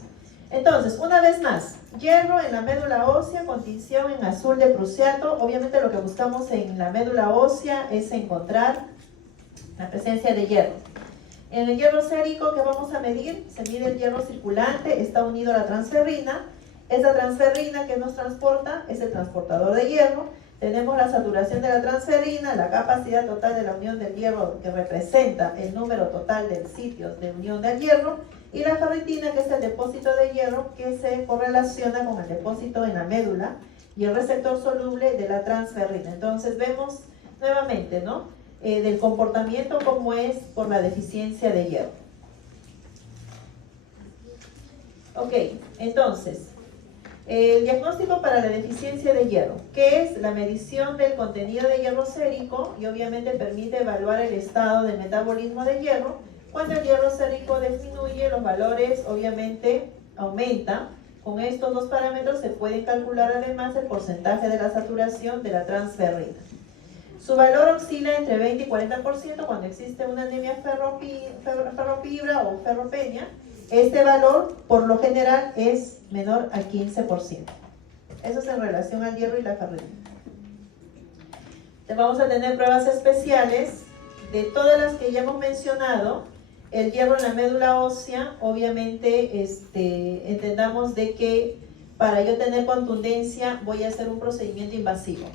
Entonces, una vez más, hierro en la médula ósea con tinción en azul de prusiato. Obviamente lo que buscamos en la médula ósea es encontrar la presencia de hierro. En el hierro sérico, ¿qué vamos a medir? Se mide el hierro circulante, está unido a la transferrina. Esa transferrina que nos transporta es el transportador de hierro. Tenemos la saturación de la transferrina, la capacidad total de la unión del hierro, que representa el número total de sitios de unión del hierro, y la ferritina, que es el depósito de hierro que se correlaciona con el depósito en la médula y el receptor soluble de la transferrina. Entonces vemos nuevamente, ¿no? Del comportamiento como es por la deficiencia de hierro. Ok, entonces, el diagnóstico para la deficiencia de hierro, que es la medición del contenido de hierro sérico, y obviamente permite evaluar el estado de metabolismo de hierro. Cuando el hierro sérico disminuye, los valores obviamente aumentan. Con estos dos parámetros se puede calcular además el porcentaje de la saturación de la transferrina. Su valor oscila entre 20 y 40% cuando existe una anemia ferropibra o ferropenia. Este valor, por lo general, es menor al 15%. Eso es en relación al hierro y la ferritina. Vamos a tener pruebas especiales de todas las que ya hemos mencionado. El hierro en la médula ósea, obviamente, entendamos de que para yo tener contundencia voy a hacer un procedimiento invasivo.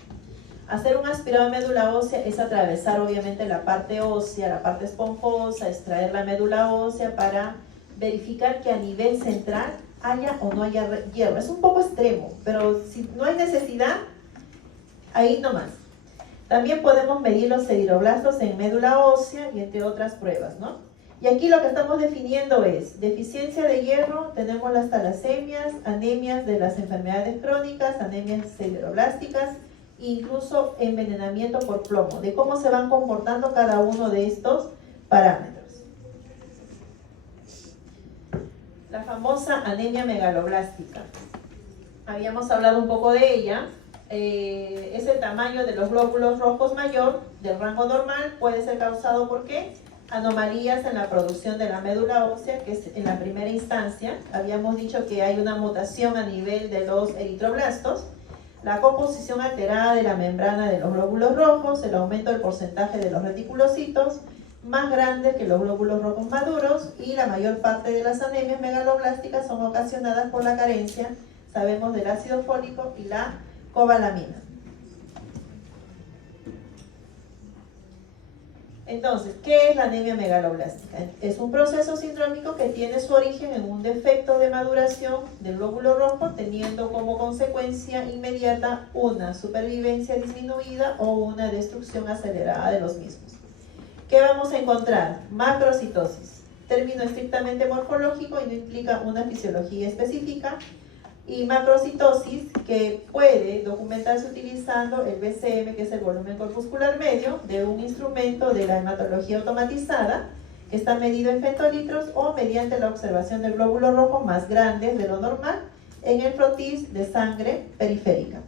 Hacer un aspirado de médula ósea es atravesar obviamente la parte ósea, la parte esponjosa, extraer la médula ósea para verificar que a nivel central haya o no haya hierro. Es un poco extremo, pero si no hay necesidad, ahí nomás. También podemos medir los sideroblastos en médula ósea y entre otras pruebas, ¿no? Y aquí lo que estamos definiendo es deficiencia de hierro, tenemos las talasemias, anemias de las enfermedades crónicas, anemias sideroblásticas, incluso envenenamiento por plomo, de cómo se van comportando cada uno de estos parámetros. La famosa anemia megaloblástica. Habíamos hablado un poco de ella. Es el tamaño de los glóbulos rojos mayor del rango normal. Puede ser causado por ¿qué? Anomalías en la producción de la médula ósea, que es en la primera instancia. Habíamos dicho que hay una mutación a nivel de los eritroblastos, la composición alterada de la membrana de los glóbulos rojos, el aumento del porcentaje de los reticulocitos, más grandes que los glóbulos rojos maduros, y la mayor parte de las anemias megaloblásticas son ocasionadas por la carencia, sabemos, del ácido fólico y la cobalamina. Entonces, ¿qué es la anemia megaloblástica? Es un proceso sindrómico que tiene su origen en un defecto de maduración del glóbulo rojo, teniendo como consecuencia inmediata una supervivencia disminuida o una destrucción acelerada de los mismos. ¿Qué vamos a encontrar? Macrocitosis, término estrictamente morfológico y no implica una fisiología específica. Y macrocitosis, que puede documentarse utilizando el BCM, que es el volumen corpuscular medio, de un instrumento de la hematología automatizada, que está medido en fetolitros, o mediante la observación del glóbulo rojo más grande de lo normal en el frotis de sangre periférica.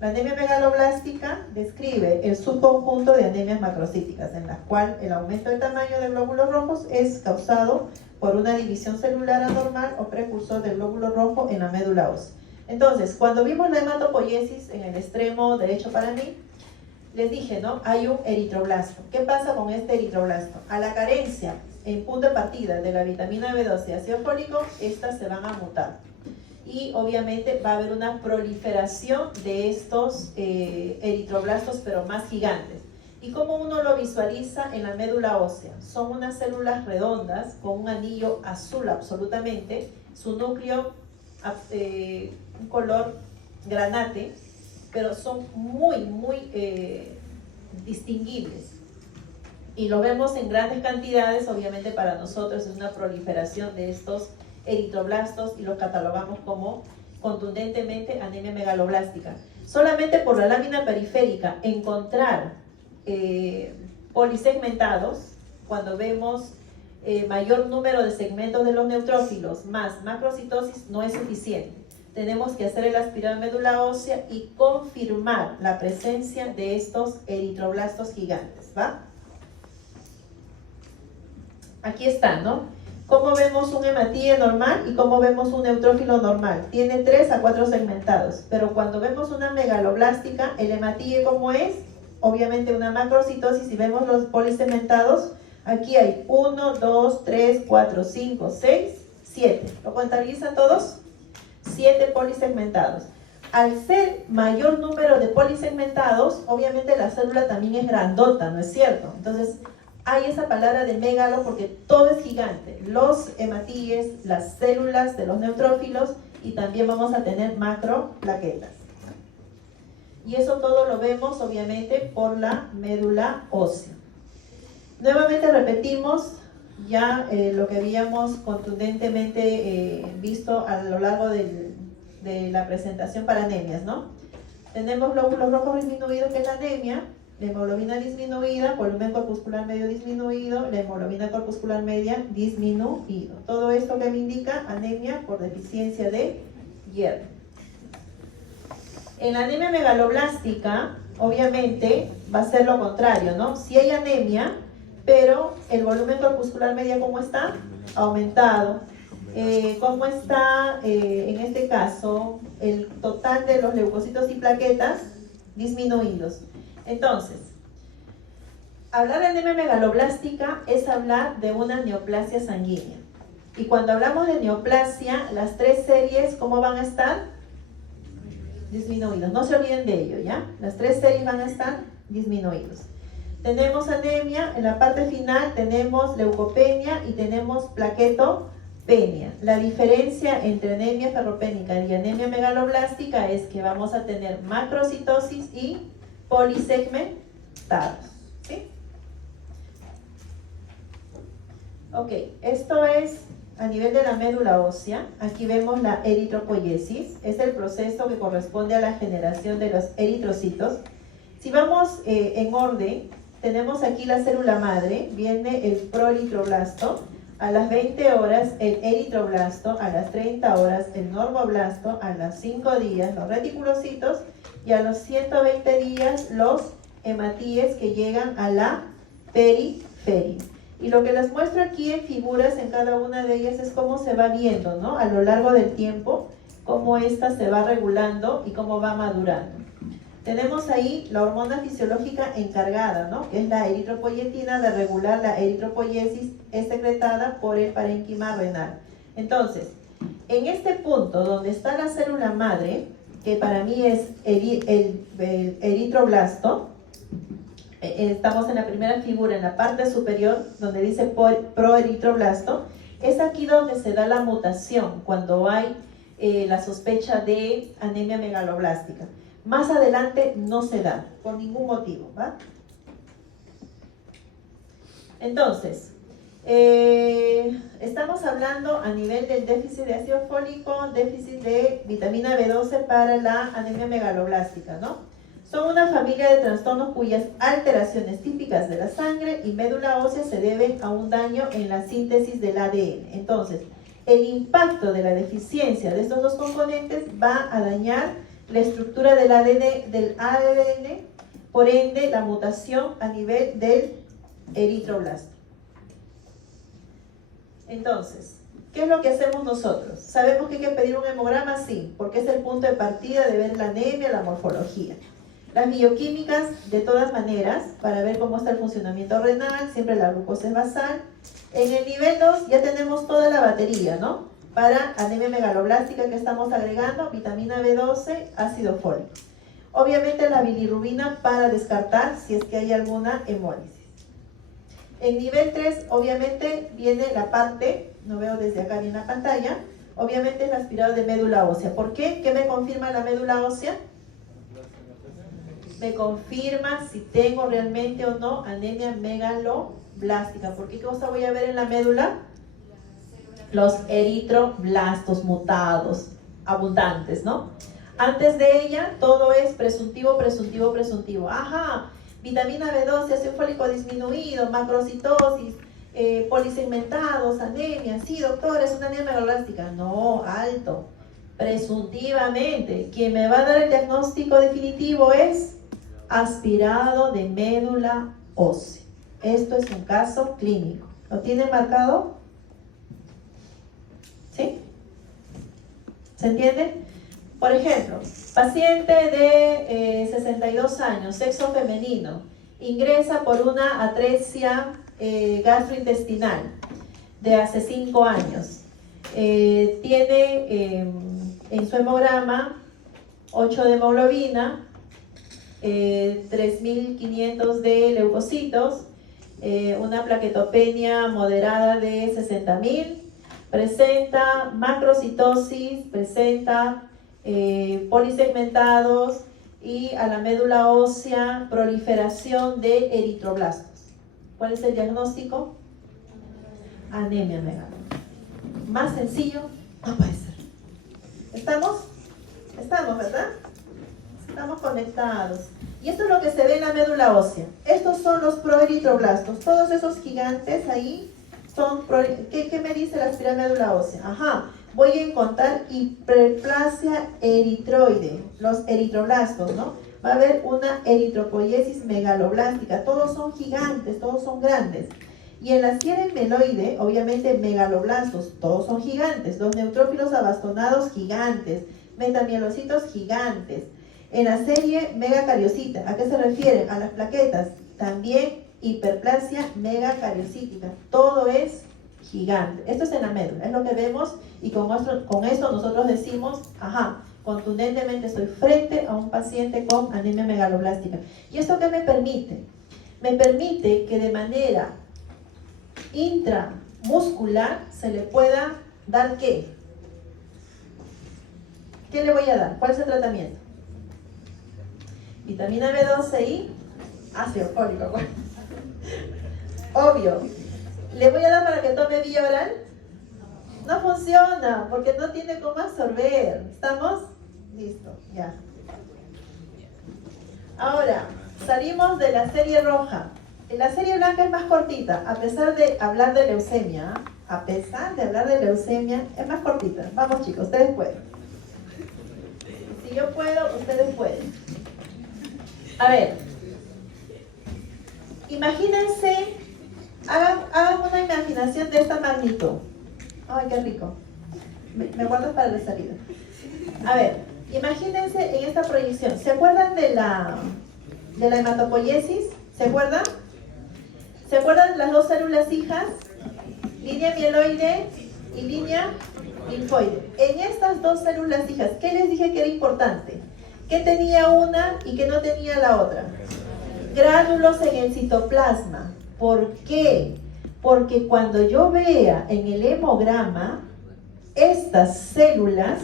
La anemia megaloblástica describe el subconjunto de anemias macrocíticas, en la cual el aumento del tamaño de glóbulos rojos es causado por una división celular anormal o precursor del glóbulo rojo en la médula ósea. Entonces, cuando vimos la hematopoiesis en el extremo derecho para mí, les dije, ¿no? Hay un eritroblasto. ¿Qué pasa con este eritroblasto? A la carencia en punto de partida de la vitamina B12 y ácido fólico, estas se van a mutar. Y obviamente va a haber una proliferación de estos eritroblastos, pero más gigantes. ¿Y cómo uno lo visualiza en la médula ósea? Son unas células redondas con un anillo azul absolutamente, su núcleo un color granate, pero son muy distinguibles. Y lo vemos en grandes cantidades, obviamente para nosotros es una proliferación de estos eritroblastos y los catalogamos como contundentemente anemia megaloblástica. Solamente por la lámina periférica encontrar polisegmentados, cuando vemos mayor número de segmentos de los neutrófilos más macrocitosis, no es suficiente. Tenemos que hacer el aspirado de médula ósea y confirmar la presencia de estos eritroblastos gigantes, ¿va? Aquí está, ¿no? ¿Cómo vemos un hematíe normal y cómo vemos un neutrófilo normal? Tiene 3 a 4 segmentados, pero cuando vemos una megaloblástica, el hematíe, ¿cómo es? Obviamente una macrocitosis, y vemos los polisegmentados, aquí hay 1, 2, 3, 4, 5, 6, 7. ¿Lo contabilizan todos? 7 polisegmentados. Al ser mayor número de polisegmentados, obviamente la célula también es grandota, ¿no es cierto? Entonces, hay esa palabra de megalo porque todo es gigante. Los hematíes, las células de los neutrófilos, y también vamos a tener macroplaquetas. Y eso todo lo vemos, obviamente, por la médula ósea. Nuevamente repetimos ya lo que habíamos contundentemente visto a lo largo de la presentación para anemias, ¿no? Tenemos glóbulos rojos disminuidos, que es la anemia, la hemoglobina disminuida, volumen corpuscular medio disminuido, la hemoglobina corpuscular media disminuido. Todo esto que me indica anemia por deficiencia de hierro. En la anemia megaloblástica, obviamente, va a ser lo contrario, ¿no? Si hay anemia, pero el volumen corpuscular media, ¿cómo está? Aumentado. ¿Cómo está, en este caso, el total de los leucocitos y plaquetas? Disminuidos. Entonces, hablar de anemia megaloblástica es hablar de una neoplasia sanguínea. Y cuando hablamos de neoplasia, las 3 series, ¿cómo van a estar? Disminuidos. No se olviden de ello, ¿ya? Las 3 series van a estar disminuidos. Tenemos anemia, en la parte final tenemos leucopenia y tenemos plaquetopenia. La diferencia entre anemia ferropénica y anemia megaloblástica es que vamos a tener macrocitosis y polisegmentados, ¿sí? Ok, esto es a nivel de la médula ósea. Aquí vemos la eritropoiesis, es el proceso que corresponde a la generación de los eritrocitos. Si vamos en orden, tenemos aquí la célula madre, viene el proeritroblasto, a las 20 horas el eritroblasto, a las 30 horas el normoblasto, a los 5 días los reticulocitos y a los 120 días los hematíes que llegan a la periferia. Y lo que les muestro aquí en figuras en cada una de ellas es cómo se va viendo, ¿no? A lo largo del tiempo, cómo esta se va regulando y cómo va madurando. Tenemos ahí la hormona fisiológica encargada, ¿no? Que es la eritropoyetina, de regular la eritropoiesis, es secretada por el parénquima renal. Entonces, en este punto donde está la célula madre, que para mí es el eritroblasto, estamos en la primera figura, en la parte superior, donde dice proeritroblasto, es aquí donde se da la mutación, cuando hay la sospecha de anemia megaloblástica. Más adelante no se da, por ningún motivo, ¿va? Entonces, estamos hablando a nivel del déficit de ácido fólico, déficit de vitamina B12 para la anemia megaloblástica, ¿no? Son una familia de trastornos cuyas alteraciones típicas de la sangre y médula ósea se deben a un daño en la síntesis del ADN. Entonces, el impacto de la deficiencia de estos dos componentes va a dañar la estructura del ADN, por ende, la mutación a nivel del eritroblasto. Entonces, ¿qué es lo que hacemos nosotros? ¿Sabemos que hay que pedir un hemograma? Sí, porque es el punto de partida de ver la anemia, la morfología. Las bioquímicas, de todas maneras, para ver cómo está el funcionamiento renal, siempre la glucosa es basal. En el nivel 2 ya tenemos toda la batería, ¿no? Para anemia megaloblástica que estamos agregando, vitamina B12, ácido fólico. Obviamente la bilirrubina para descartar si es que hay alguna hemólisis. En nivel 3, obviamente, viene la parte, no veo desde acá bien la pantalla, obviamente es la aspirado de médula ósea. ¿Por qué? ¿Qué me confirma la médula ósea? Me confirma si tengo realmente o no anemia megaloblástica. ¿Por qué cosa voy a ver en la médula? Los eritroblastos mutados, abundantes, ¿no? Antes de ella, todo es presuntivo, presuntivo, presuntivo. Ajá, vitamina B12, ácido fólico disminuido, macrocitosis, polisegmentados, anemia. Sí, doctor, es una anemia megaloblástica. No, alto. Presuntivamente, quien me va a dar el diagnóstico definitivo es aspirado de médula ósea. Esto es un caso clínico. ¿Lo tiene marcado? ¿Sí? ¿Se entiende? Por ejemplo, paciente de 62 años, sexo femenino, ingresa por una atresia gastrointestinal de hace 5 años. Tiene en su hemograma 8 de hemoglobina, 3.500 de leucocitos, una plaquetopenia moderada de 60.000, presenta macrocitosis, presenta polisegmentados y a la médula ósea proliferación de eritroblastos. ¿Cuál es el diagnóstico? Anemia megalóblica. Más sencillo no puede ser. ¿Estamos? Estamos, ¿verdad? Estamos conectados. Y esto es lo que se ve en la médula ósea. Estos son los proeritroblastos. Todos esos gigantes ahí son... ¿Qué me dice la aspirada médula ósea? Ajá, voy a encontrar hiperplasia eritroide, los eritroblastos, ¿no? Va a haber una eritropoiesis megaloblástica. Todos son gigantes, todos son grandes. Y en la serie meloide, obviamente megaloblastos, todos son gigantes. Los neutrófilos abastonados, gigantes. Metamielocitos, gigantes. En la serie megacariocita, ¿a qué se refieren? A las plaquetas. También hiperplasia megacariocítica. Todo es gigante. Esto es en la médula, es lo que vemos y con esto nosotros decimos, ajá, contundentemente estoy frente a un paciente con anemia megaloblástica. ¿Y esto qué me permite? Me permite que de manera intramuscular se le pueda dar ¿qué? ¿Qué le voy a dar? ¿Cuál es el tratamiento? Vitamina B12 y ácido fólico. Obvio. ¿Le voy a dar para que tome vía oral? No funciona, porque no tiene cómo absorber. ¿Estamos? Listo, ya. Ahora, salimos de la serie roja. La serie blanca es más cortita, a pesar de hablar de leucemia. A pesar de hablar de leucemia, es más cortita. Vamos chicos, ustedes pueden. Si yo puedo, ustedes pueden. A ver. Imagínense, hagan una imaginación de esta magnitud. Ay, qué rico. Me guardas para la salida. A ver, imagínense en esta proyección. ¿Se acuerdan de la hematopoiesis? ¿Se acuerdan? ¿Se acuerdan de las dos células hijas? Línea mieloide y línea linfoide. En estas dos células hijas, ¿qué les dije que era importante? ¿Qué tenía una y qué no tenía la otra? Gránulos en el citoplasma. ¿Por qué? Porque cuando yo vea en el hemograma estas células,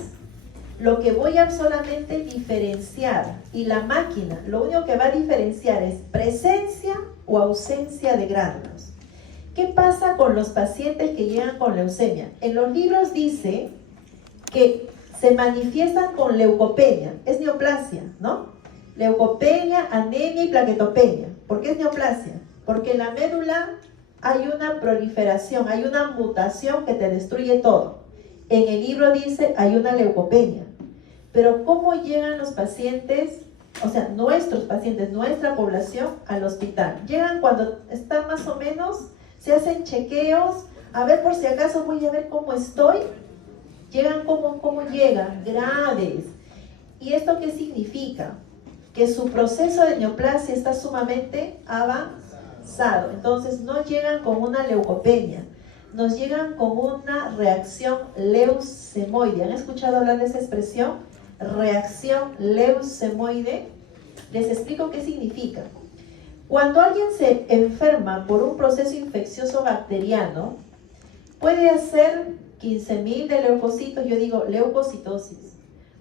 lo que voy a solamente diferenciar, y la máquina lo único que va a diferenciar es presencia o ausencia de gránulos. ¿Qué pasa con los pacientes que llegan con leucemia? En los libros dice que se manifiestan con leucopenia, es neoplasia, ¿no? Leucopenia, anemia y plaquetopenia. ¿Por qué es neoplasia? Porque en la médula hay una proliferación, hay una mutación que te destruye todo. En el libro dice hay una leucopenia. Pero ¿cómo llegan los pacientes, o sea, nuestros pacientes, nuestra población al hospital? Llegan cuando están más o menos, se hacen chequeos, A ver, por si acaso voy a ver cómo estoy. Llegan cómo llegan, graves. ¿Y esto qué significa? Que su proceso de neoplasia está sumamente avanzado. Entonces no llegan con una leucopenia, nos llegan con una reacción leucemoide. ¿Han escuchado hablar de esa expresión? Reacción leucemoide. Les explico qué significa. Cuando alguien se enferma por un proceso infeccioso bacteriano, puede hacer 15.000 de leucocitos, yo digo leucocitosis.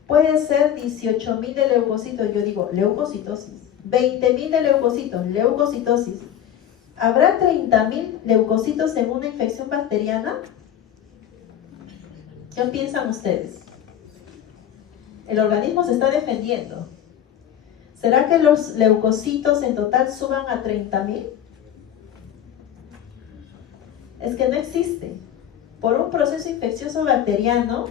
Puede ser 18.000 de leucocitos, yo digo leucocitosis. 20.000 de leucocitos, leucocitosis. ¿Habrá 30.000 leucocitos en una infección bacteriana? ¿Qué piensan ustedes? El organismo se está defendiendo. ¿Será que los leucocitos en total suban a 30.000? Es que no existe. Por un proceso infeccioso bacteriano,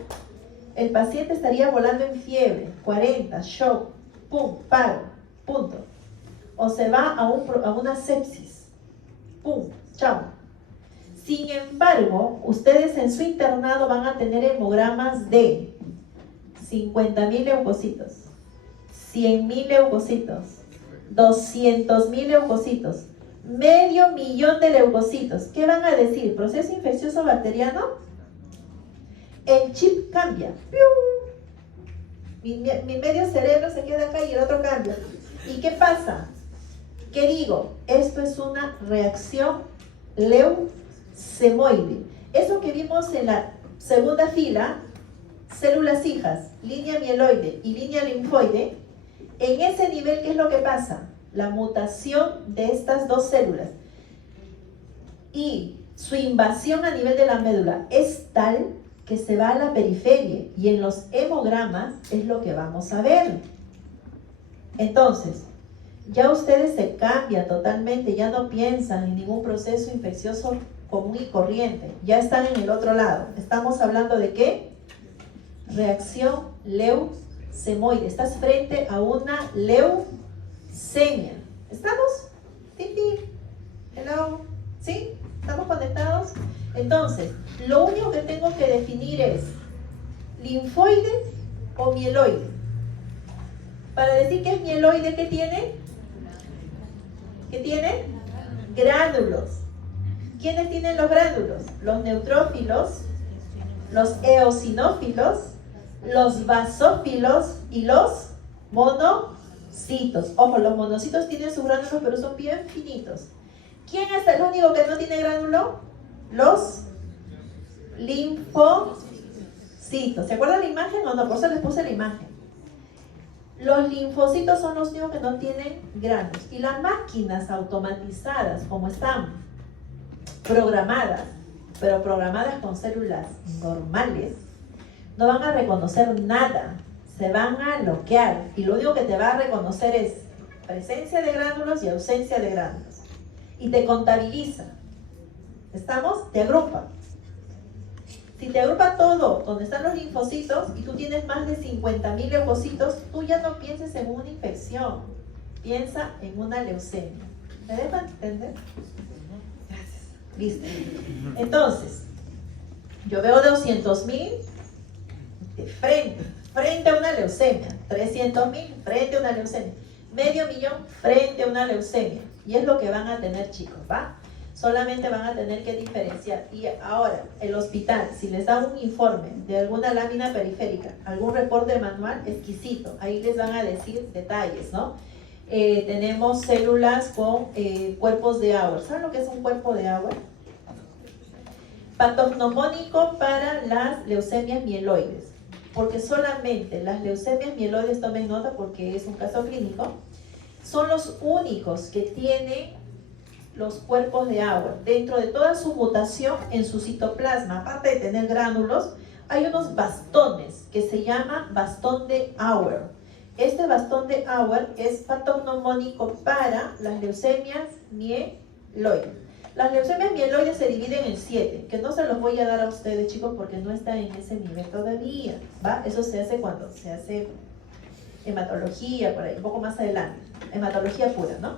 el paciente estaría volando en fiebre, 40, shock, pum, paro, punto. O se va a una sepsis, pum, chao. Sin embargo, ustedes en su internado van a tener hemogramas de 50.000 leucocitos, 100.000 leucocitos, 200.000 leucocitos, 500.000 de leucocitos. ¿Qué van a decir? ¿Proceso infeccioso bacteriano? El chip cambia. Mi medio cerebro se queda acá y el otro cambia. ¿Y qué pasa? ¿Qué digo? Esto es una reacción leucemoide. Eso que vimos en la segunda fila, células hijas, línea mieloide y línea linfoide, en ese nivel, ¿qué es lo que pasa? La mutación de estas dos células y su invasión a nivel de la médula es tal que se va a la periferia, y en los hemogramas es lo que vamos a ver. Entonces, ya ustedes se cambian totalmente, ya no piensan en ningún proceso infeccioso común y corriente, ya están en el otro lado. Estamos hablando de ¿qué? Reacción leucemoide. Estás frente a una leucemia. ¿Estamos? ¿Titi? Hello. ¿Sí? ¿Estamos conectados? Entonces, lo único que tengo que definir es linfoide o mieloide. Para decir que es mieloide, ¿qué tiene? ¿Qué tiene? Gránulos. ¿Quiénes tienen los gránulos? Los neutrófilos, los eosinófilos, los basófilos y los monocitos. Ojo, los monocitos tienen sus gránulos, pero son bien finitos. ¿Quién es el único que no tiene gránulo? Los linfocitos. ¿Se acuerdan la imagen o no? Por eso les puse la imagen. Los linfocitos son los únicos que no tienen granos. Y las máquinas automatizadas, como están programadas, pero programadas con células normales, no van a reconocer nada. Se van a bloquear. Y lo único que te va a reconocer es presencia de gránulos y ausencia de gránulos. Y te contabiliza. ¿Estamos? Te agrupa. Si te agrupa todo donde están los linfocitos y tú tienes más de 50.000 leucocitos, tú ya no pienses en una infección, piensa en una leucemia. ¿Me dejan entender? Gracias. Listo. Entonces, yo veo 200.000 de frente a una leucemia, 300.000 frente a una leucemia, 500.000 frente a una leucemia. Y es lo que van a tener, chicos, ¿va? Solamente van a tener que diferenciar. Y ahora, el hospital, si les da un informe de alguna lámina periférica, algún reporte manual exquisito, ahí les van a decir detalles, ¿no? Tenemos células con cuerpos de Auer. ¿Saben lo que es un cuerpo de Auer? Patognomónico para las leucemias mieloides. Porque solamente las leucemias mieloides, tomen nota porque es un caso clínico, son los únicos que tienen los cuerpos de Auer. Dentro de toda su mutación en su citoplasma, aparte de tener gránulos, hay unos bastones que se llama bastón de Auer. Este bastón de Auer es patognomónico para las leucemias mieloides. Las leucemias mieloides se dividen en 7, que no se los voy a dar a ustedes, chicos, porque no están en ese nivel todavía, ¿va? Eso se hace cuando se hace hematología, por ahí, un poco más adelante. Hematología pura, ¿no?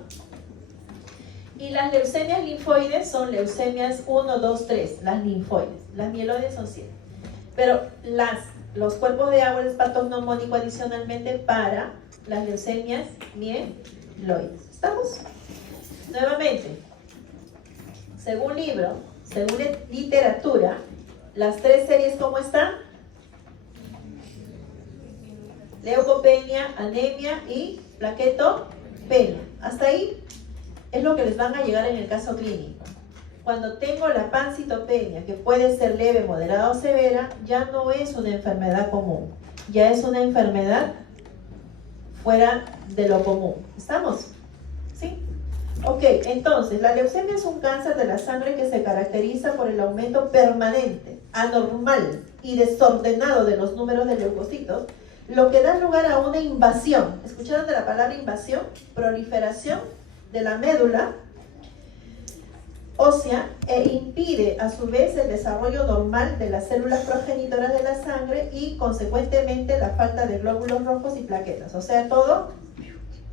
Y las leucemias linfoides son leucemias 1, 2, 3, las linfoides. Las mieloides son 7. Pero los cuerpos de agua es patognomónico adicionalmente para las leucemias mieloides. ¿Estamos? Nuevamente, según libro, según literatura, las 3 series, ¿cómo están? Leucopenia, anemia y plaquetopenia. Hasta ahí es lo que les van a llegar en el caso clínico. Cuando tengo la pancitopenia, que puede ser leve, moderada o severa, ya no es una enfermedad común, ya es una enfermedad fuera de lo común. ¿Estamos? ¿Sí? Ok, entonces, la leucemia es un cáncer de la sangre que se caracteriza por el aumento permanente, anormal y desordenado de los números de leucocitos, lo que da lugar a una invasión. ¿Escucharon de la palabra invasión? Proliferación de la médula ósea e impide a su vez el desarrollo normal de las células progenitoras de la sangre y consecuentemente la falta de glóbulos rojos y plaquetas. O sea, todo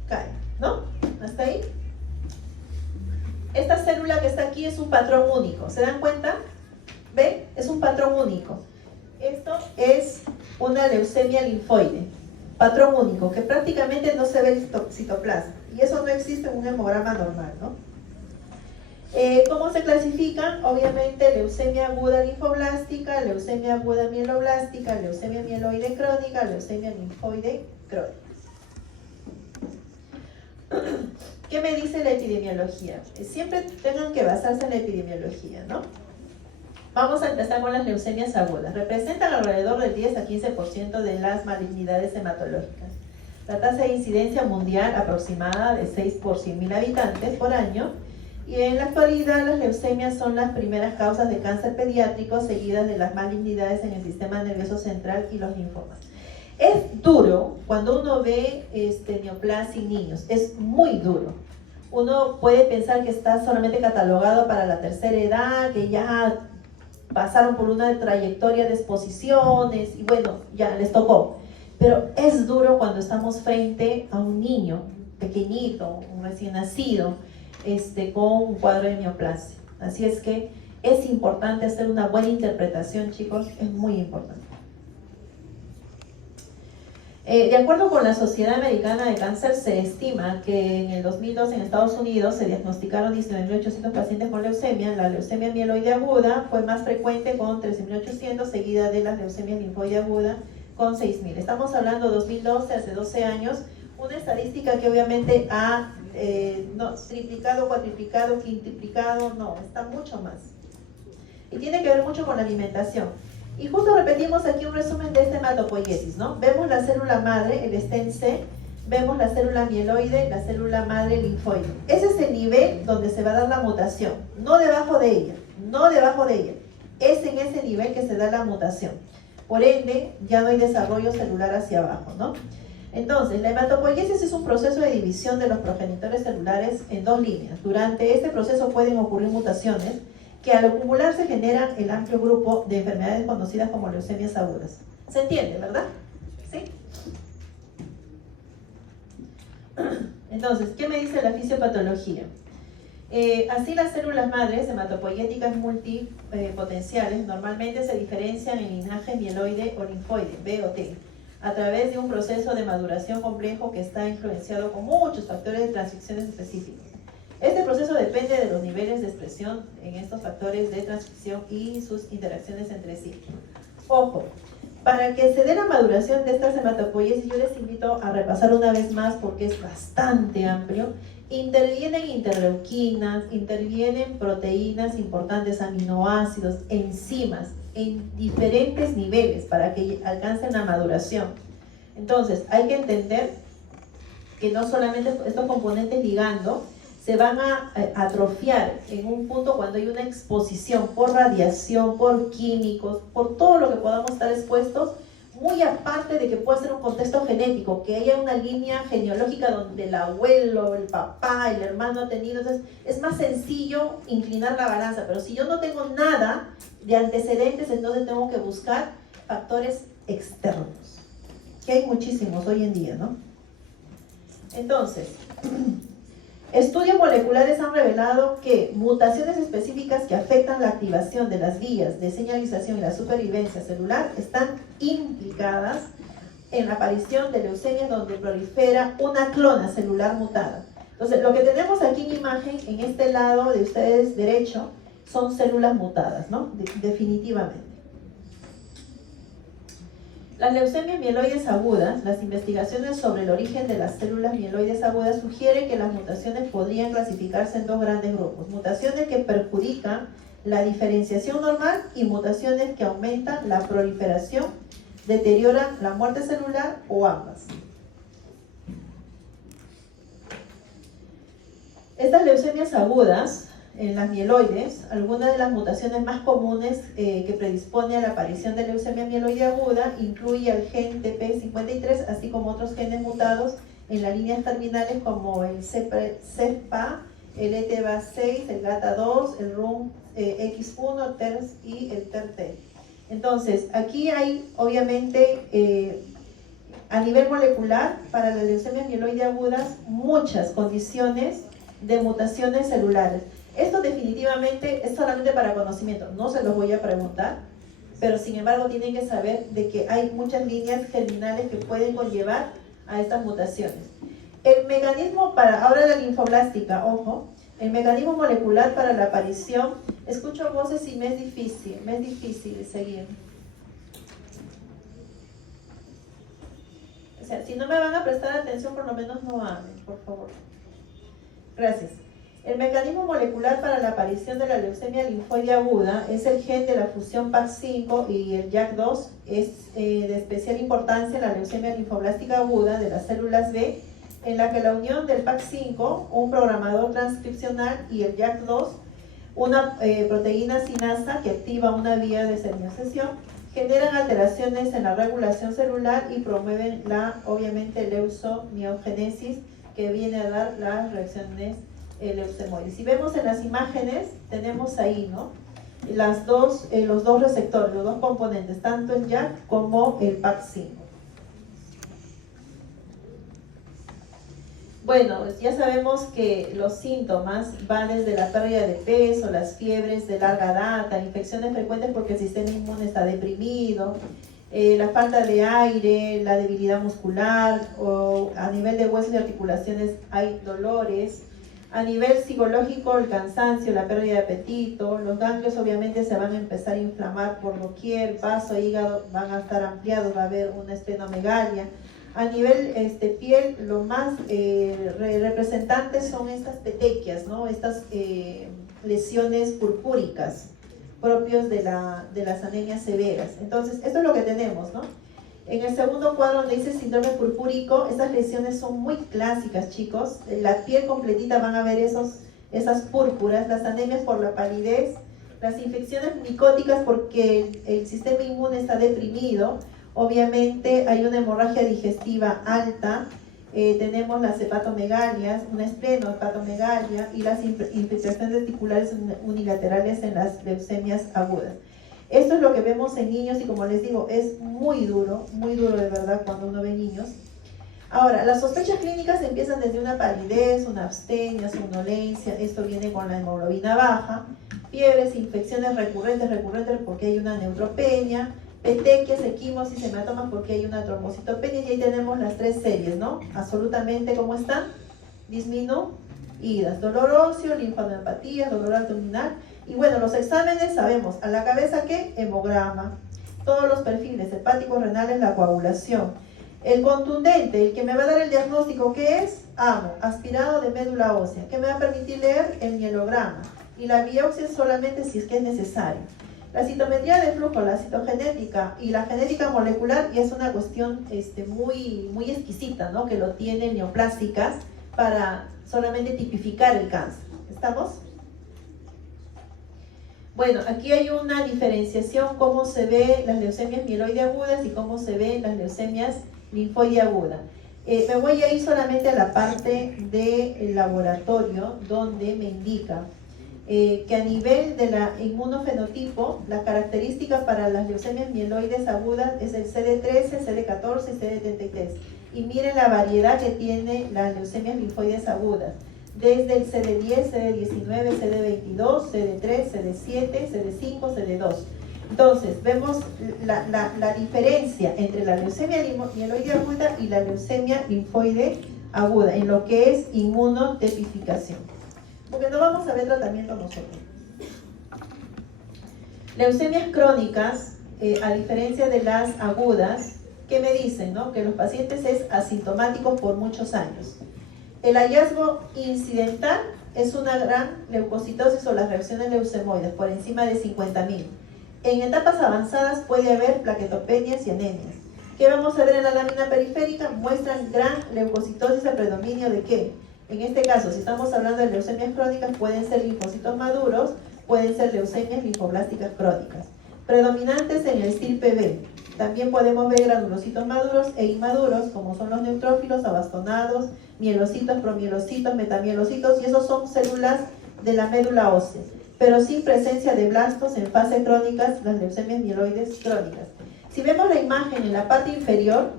cae, ¿no? ¿Hasta ahí? Esta célula que está aquí es un patrón único. ¿Se dan cuenta? ¿Ven? Es un patrón único. Esto es una leucemia linfoide. Patrón único, que prácticamente no se ve el citoplasma. Y eso no existe en un hemograma normal, ¿no? ¿Cómo se clasifican? Obviamente leucemia aguda linfoblástica, leucemia aguda mieloblástica, leucemia mieloide crónica, leucemia linfoide crónica. ¿Qué me dice la epidemiología? Siempre tengan que basarse en la epidemiología, ¿no? Vamos a empezar con las leucemias agudas. Representan alrededor del 10 a 15% de las malignidades hematológicas. La tasa de incidencia mundial aproximada de 6 por 100.000 habitantes por año. Y en la actualidad las leucemias son las primeras causas de cáncer pediátrico, seguidas de las malignidades en el sistema nervioso central y los linfomas. Es duro cuando uno ve neoplasia en niños, es muy duro. Uno puede pensar que está solamente catalogado para la tercera edad, que ya pasaron por una trayectoria de exposiciones y bueno, ya les tocó. Pero es duro cuando estamos frente a un niño pequeñito, un recién nacido, con un cuadro de neoplasia. Así es que es importante hacer una buena interpretación, chicos, es muy importante. De acuerdo con la Sociedad Americana de Cáncer, se estima que en el 2002 en Estados Unidos se diagnosticaron 19.800 pacientes con leucemia. La leucemia mieloide aguda fue más frecuente con 13.800, seguida de la leucemia linfoide aguda con 6.000. Estamos hablando de 2012, hace 12 años, una estadística que obviamente ha no, triplicado, cuatriplicado, quintuplicado, no, está mucho más. Y tiene que ver mucho con la alimentación. Y justo repetimos aquí un resumen de esta hematopoiesis, ¿no? Vemos la célula madre, el stem C, vemos la célula mieloide, la célula madre linfoide. Ese es el nivel donde se va a dar la mutación, no debajo de ella, no debajo de ella. Es en ese nivel que se da la mutación. Por ende, ya no hay desarrollo celular hacia abajo, ¿no? Entonces, la hematopoiesis es un proceso de división de los progenitores celulares en dos líneas. Durante este proceso pueden ocurrir mutaciones que al acumularse generan el amplio grupo de enfermedades conocidas como leucemias agudas. ¿Se entiende, verdad? ¿Sí? Entonces, ¿qué me dice la fisiopatología? Así las células madres hematopoiéticas multipotenciales normalmente se diferencian en linaje mieloide o linfoide, B o T, a través de un proceso de maduración complejo que está influenciado con muchos factores de transcripciones específicos. Este proceso depende de los niveles de expresión en estos factores de transcripción y sus interacciones entre sí. Ojo, para que se dé la maduración de estas hematopoiesis, yo les invito a repasar una vez más porque es bastante amplio. Intervienen interleuquinas, intervienen proteínas importantes, aminoácidos, enzimas, en diferentes niveles para que alcancen la maduración. Entonces, hay que entender que no solamente estos componentes ligando se van a atrofiar en un punto cuando hay una exposición por radiación, por químicos, por todo lo que podamos estar expuestos, muy aparte de que pueda ser un contexto genético, que haya una línea genealógica donde el abuelo, el papá, el hermano ha tenido, entonces es más sencillo inclinar la balanza, pero si yo no tengo nada de antecedentes, entonces tengo que buscar factores externos, que hay muchísimos hoy en día, ¿no? Entonces, Estudios moleculares han revelado que mutaciones específicas que afectan la activación de las vías de señalización y la supervivencia celular están implicadas en la aparición de leucemia donde prolifera una clona celular mutada. Entonces, lo que tenemos aquí en imagen, en este lado de ustedes derecho, son células mutadas, ¿no? Definitivamente. Las leucemias mieloides agudas, las investigaciones sobre el origen de las células mieloides agudas sugieren que las mutaciones podrían clasificarse en dos grandes grupos. Mutaciones que perjudican la diferenciación normal y mutaciones que aumentan la proliferación, deterioran la muerte celular o ambas. Estas leucemias agudas, en las mieloides, algunas de las mutaciones más comunes que predispone a la aparición de leucemia mieloide aguda incluye el gen TP53, así como otros genes mutados en las líneas terminales como el CEPA, el ETBA6, el GATA2, el RUNX1, TERS y el TERT. Entonces, aquí hay obviamente a nivel molecular para la leucemia mieloide agudas muchas condiciones de mutaciones celulares. Esto definitivamente es solamente para conocimiento, no se los voy a preguntar, pero sin embargo tienen que saber de que hay muchas líneas germinales que pueden conllevar a estas mutaciones. El mecanismo para, ahora la linfoblástica, ojo, el mecanismo molecular para la aparición, escucho voces y me es difícil seguir. O sea, si no me van a prestar atención, por lo menos no hablen, por favor. Gracias. El mecanismo molecular para la aparición de la leucemia linfoide aguda es el gen de la fusión PAC5 y el JAK2. Es de especial importancia en la leucemia linfoblástica aguda de las células B, en la que la unión del PAC5, un programador transcripcional, y el JAK2, una proteína sinasa que activa una vía de señalización, generan alteraciones en la regulación celular y promueven obviamente, leucomiogénesis, que viene a dar las reacciones leucemoides. Si vemos en las imágenes, tenemos ahí, ¿no? Los dos receptores, los dos componentes, tanto el JAK como el PAC5. Bueno, ya sabemos que los síntomas van desde la pérdida de peso, las fiebres de larga data, infecciones frecuentes porque el sistema inmune está deprimido, la falta de aire, la debilidad muscular, o a nivel de huesos y articulaciones hay dolores. A nivel psicológico, el cansancio, la pérdida de apetito, los ganglios obviamente se van a empezar a inflamar por doquier, vaso, hígado van a estar ampliados, va a haber una esplenomegalia. A nivel piel, lo más representantes son estas petequias, ¿no? Estas lesiones purpúricas propios de las anemias severas. Entonces, esto es lo que tenemos, ¿no? En el segundo cuadro donde dice síndrome purpúrico, estas lesiones son muy clásicas, chicos. La piel completita van a ver esas púrpuras, las anemias por la palidez, las infecciones micóticas porque el sistema inmune está deprimido. Obviamente hay una hemorragia digestiva alta, tenemos las hepatomegalias, una esplenohepatomegalia y las infiltraciones reticulares unilaterales en las leucemias agudas. Esto es lo que vemos en niños y como les digo, es muy duro de verdad cuando uno ve niños. Ahora, las sospechas clínicas empiezan desde una palidez, una abstenio, somnolencia, esto viene con la hemoglobina baja, fiebres, infecciones recurrentes porque hay una neutropenia, petequias, equimosis, hematomas porque hay una trombocitopenia, y ahí tenemos las tres series, ¿no? Absolutamente, ¿cómo están? Disminuidas, dolor óseo, linfadenopatía, dolor abdominal. Y bueno, los exámenes sabemos, a la cabeza ¿qué? Hemograma, todos los perfiles hepáticos, renales, la coagulación. El contundente, el que me va a dar el diagnóstico, ¿qué es? AMO, aspirado de médula ósea, que me va a permitir leer el mielograma. Y la biopsia solamente si es que es necesario. La citometría de flujo, la citogenética y la genética molecular ya es una cuestión muy exquisita, ¿no? Que lo tienen neoplásticas para solamente tipificar el cáncer. ¿Estamos? Bueno, aquí hay una diferenciación cómo se ve las leucemias mieloide agudas y cómo se ven las leucemias linfoide aguda. Me voy a ir solamente a la parte del laboratorio donde me indica que a nivel de la inmunofenotipo, la característica para las leucemias mieloides agudas es el CD13, CD14 y CD33. Y miren la variedad que tiene las leucemias linfoides agudas. desde el CD10, CD19, CD22, CD3, CD7, CD5, CD2. Entonces, vemos la diferencia entre la leucemia mieloide aguda y la leucemia linfoide aguda en lo que es inmunotipificación. Porque no vamos a ver tratamiento nosotros. Leucemias crónicas, a diferencia de las agudas, ¿qué me dicen? ¿No? Que los pacientes es asintomáticos por muchos años. El hallazgo incidental es una gran leucocitosis o las reacciones leucemoides por encima de 50.000. En etapas avanzadas puede haber plaquetopenias y anemias. ¿Qué vamos a ver en la lámina periférica? Muestran gran leucocitosis a predominio de qué. En este caso, si estamos hablando de leucemias crónicas, pueden ser linfocitos maduros, pueden ser leucemias linfoblásticas crónicas. Predominantes en el estirpe B. También podemos ver granulocitos maduros e inmaduros, como son los neutrófilos, abastonados, mielocitos, promielocitos, metamielocitos, y esos son células de la médula ósea, pero sin presencia de blastos en fase crónicas, las leucemias mieloides crónicas. Si vemos la imagen en la parte inferior,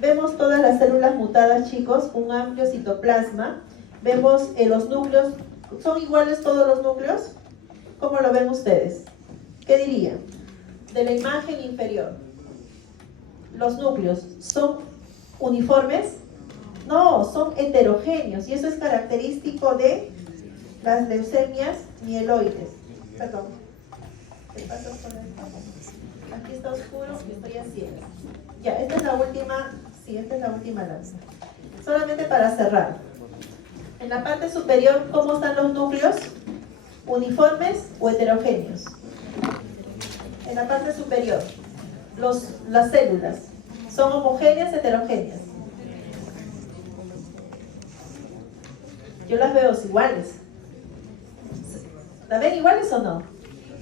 vemos todas las células mutadas, chicos, un amplio citoplasma. Vemos los núcleos, ¿son iguales todos los núcleos? ¿Cómo lo ven ustedes? ¿Qué dirían? De la imagen inferior, ¿los núcleos son uniformes? No, son heterogéneos, y eso es característico de las leucemias mieloides. Perdón. ¿Qué pasa con esto? Aquí está oscuro y estoy a ciegas. Ya, esta es la última, sí, esta es la última lanza. Solamente para cerrar. En la parte superior, ¿cómo están los núcleos? ¿Uniformes o heterogéneos? En la parte superior, las células, ¿son homogéneas o heterogéneas? Yo las veo iguales. ¿La ven iguales o no?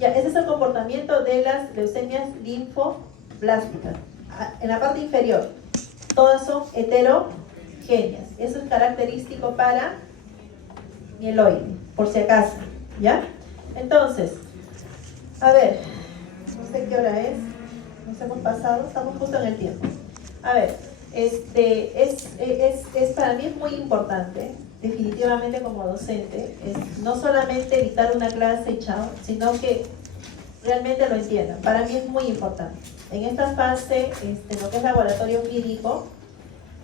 Ya, ese es el comportamiento de las leucemias linfoblásticas. En la parte inferior, todas son heterogéneas. Eso es característico para mieloide, por si acaso. ¿Ya? Entonces, a ver, no sé qué hora es, nos hemos pasado, estamos justo en el tiempo. A ver, para mí es muy importante, definitivamente como docente, es no solamente dictar una clase y chao, sino que realmente lo entiendan. Para mí es muy importante. En esta fase, lo que es laboratorio clínico,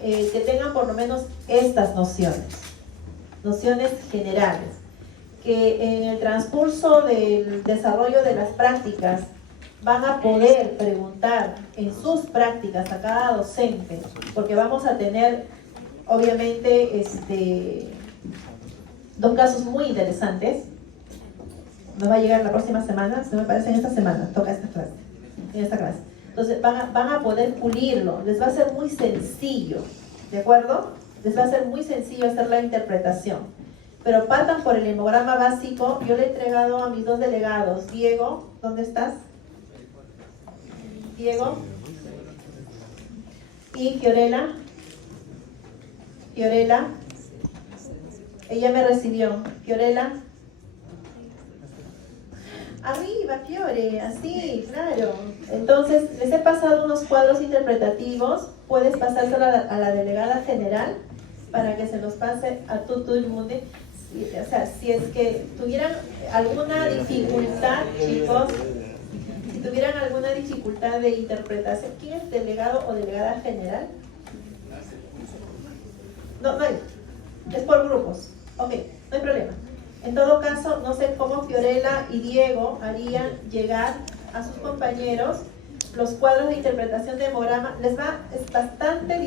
que tengan por lo menos estas nociones generales, que en el transcurso del desarrollo de las prácticas van a poder preguntar en sus prácticas a cada docente, porque vamos a tener obviamente dos casos muy interesantes. Nos va a llegar la próxima semana, se me parece en esta semana, toca en esta clase. Entonces van a poder pulirlo, les va a ser muy sencillo, ¿de acuerdo? Les va a ser muy sencillo hacer la interpretación. Pero partan por el hemograma básico. Yo le he entregado a mis dos delegados. Diego, ¿dónde estás? Diego. Y Fiorella. Fiorella. Ella me recibió. Fiorella. Arriba, Fiore, así, claro. Entonces, les he pasado unos cuadros interpretativos. Puedes pasárselo a la delegada general para que se los pase a todo el mundo. O sea, si es que tuvieran alguna dificultad, chicos, si tuvieran alguna dificultad de interpretación, ¿quién es delegado o delegada general? No hay. Es por grupos. Ok, no hay problema. En todo caso, no sé cómo Fiorella y Diego harían llegar a sus compañeros los cuadros de interpretación de hemograma. Es bastante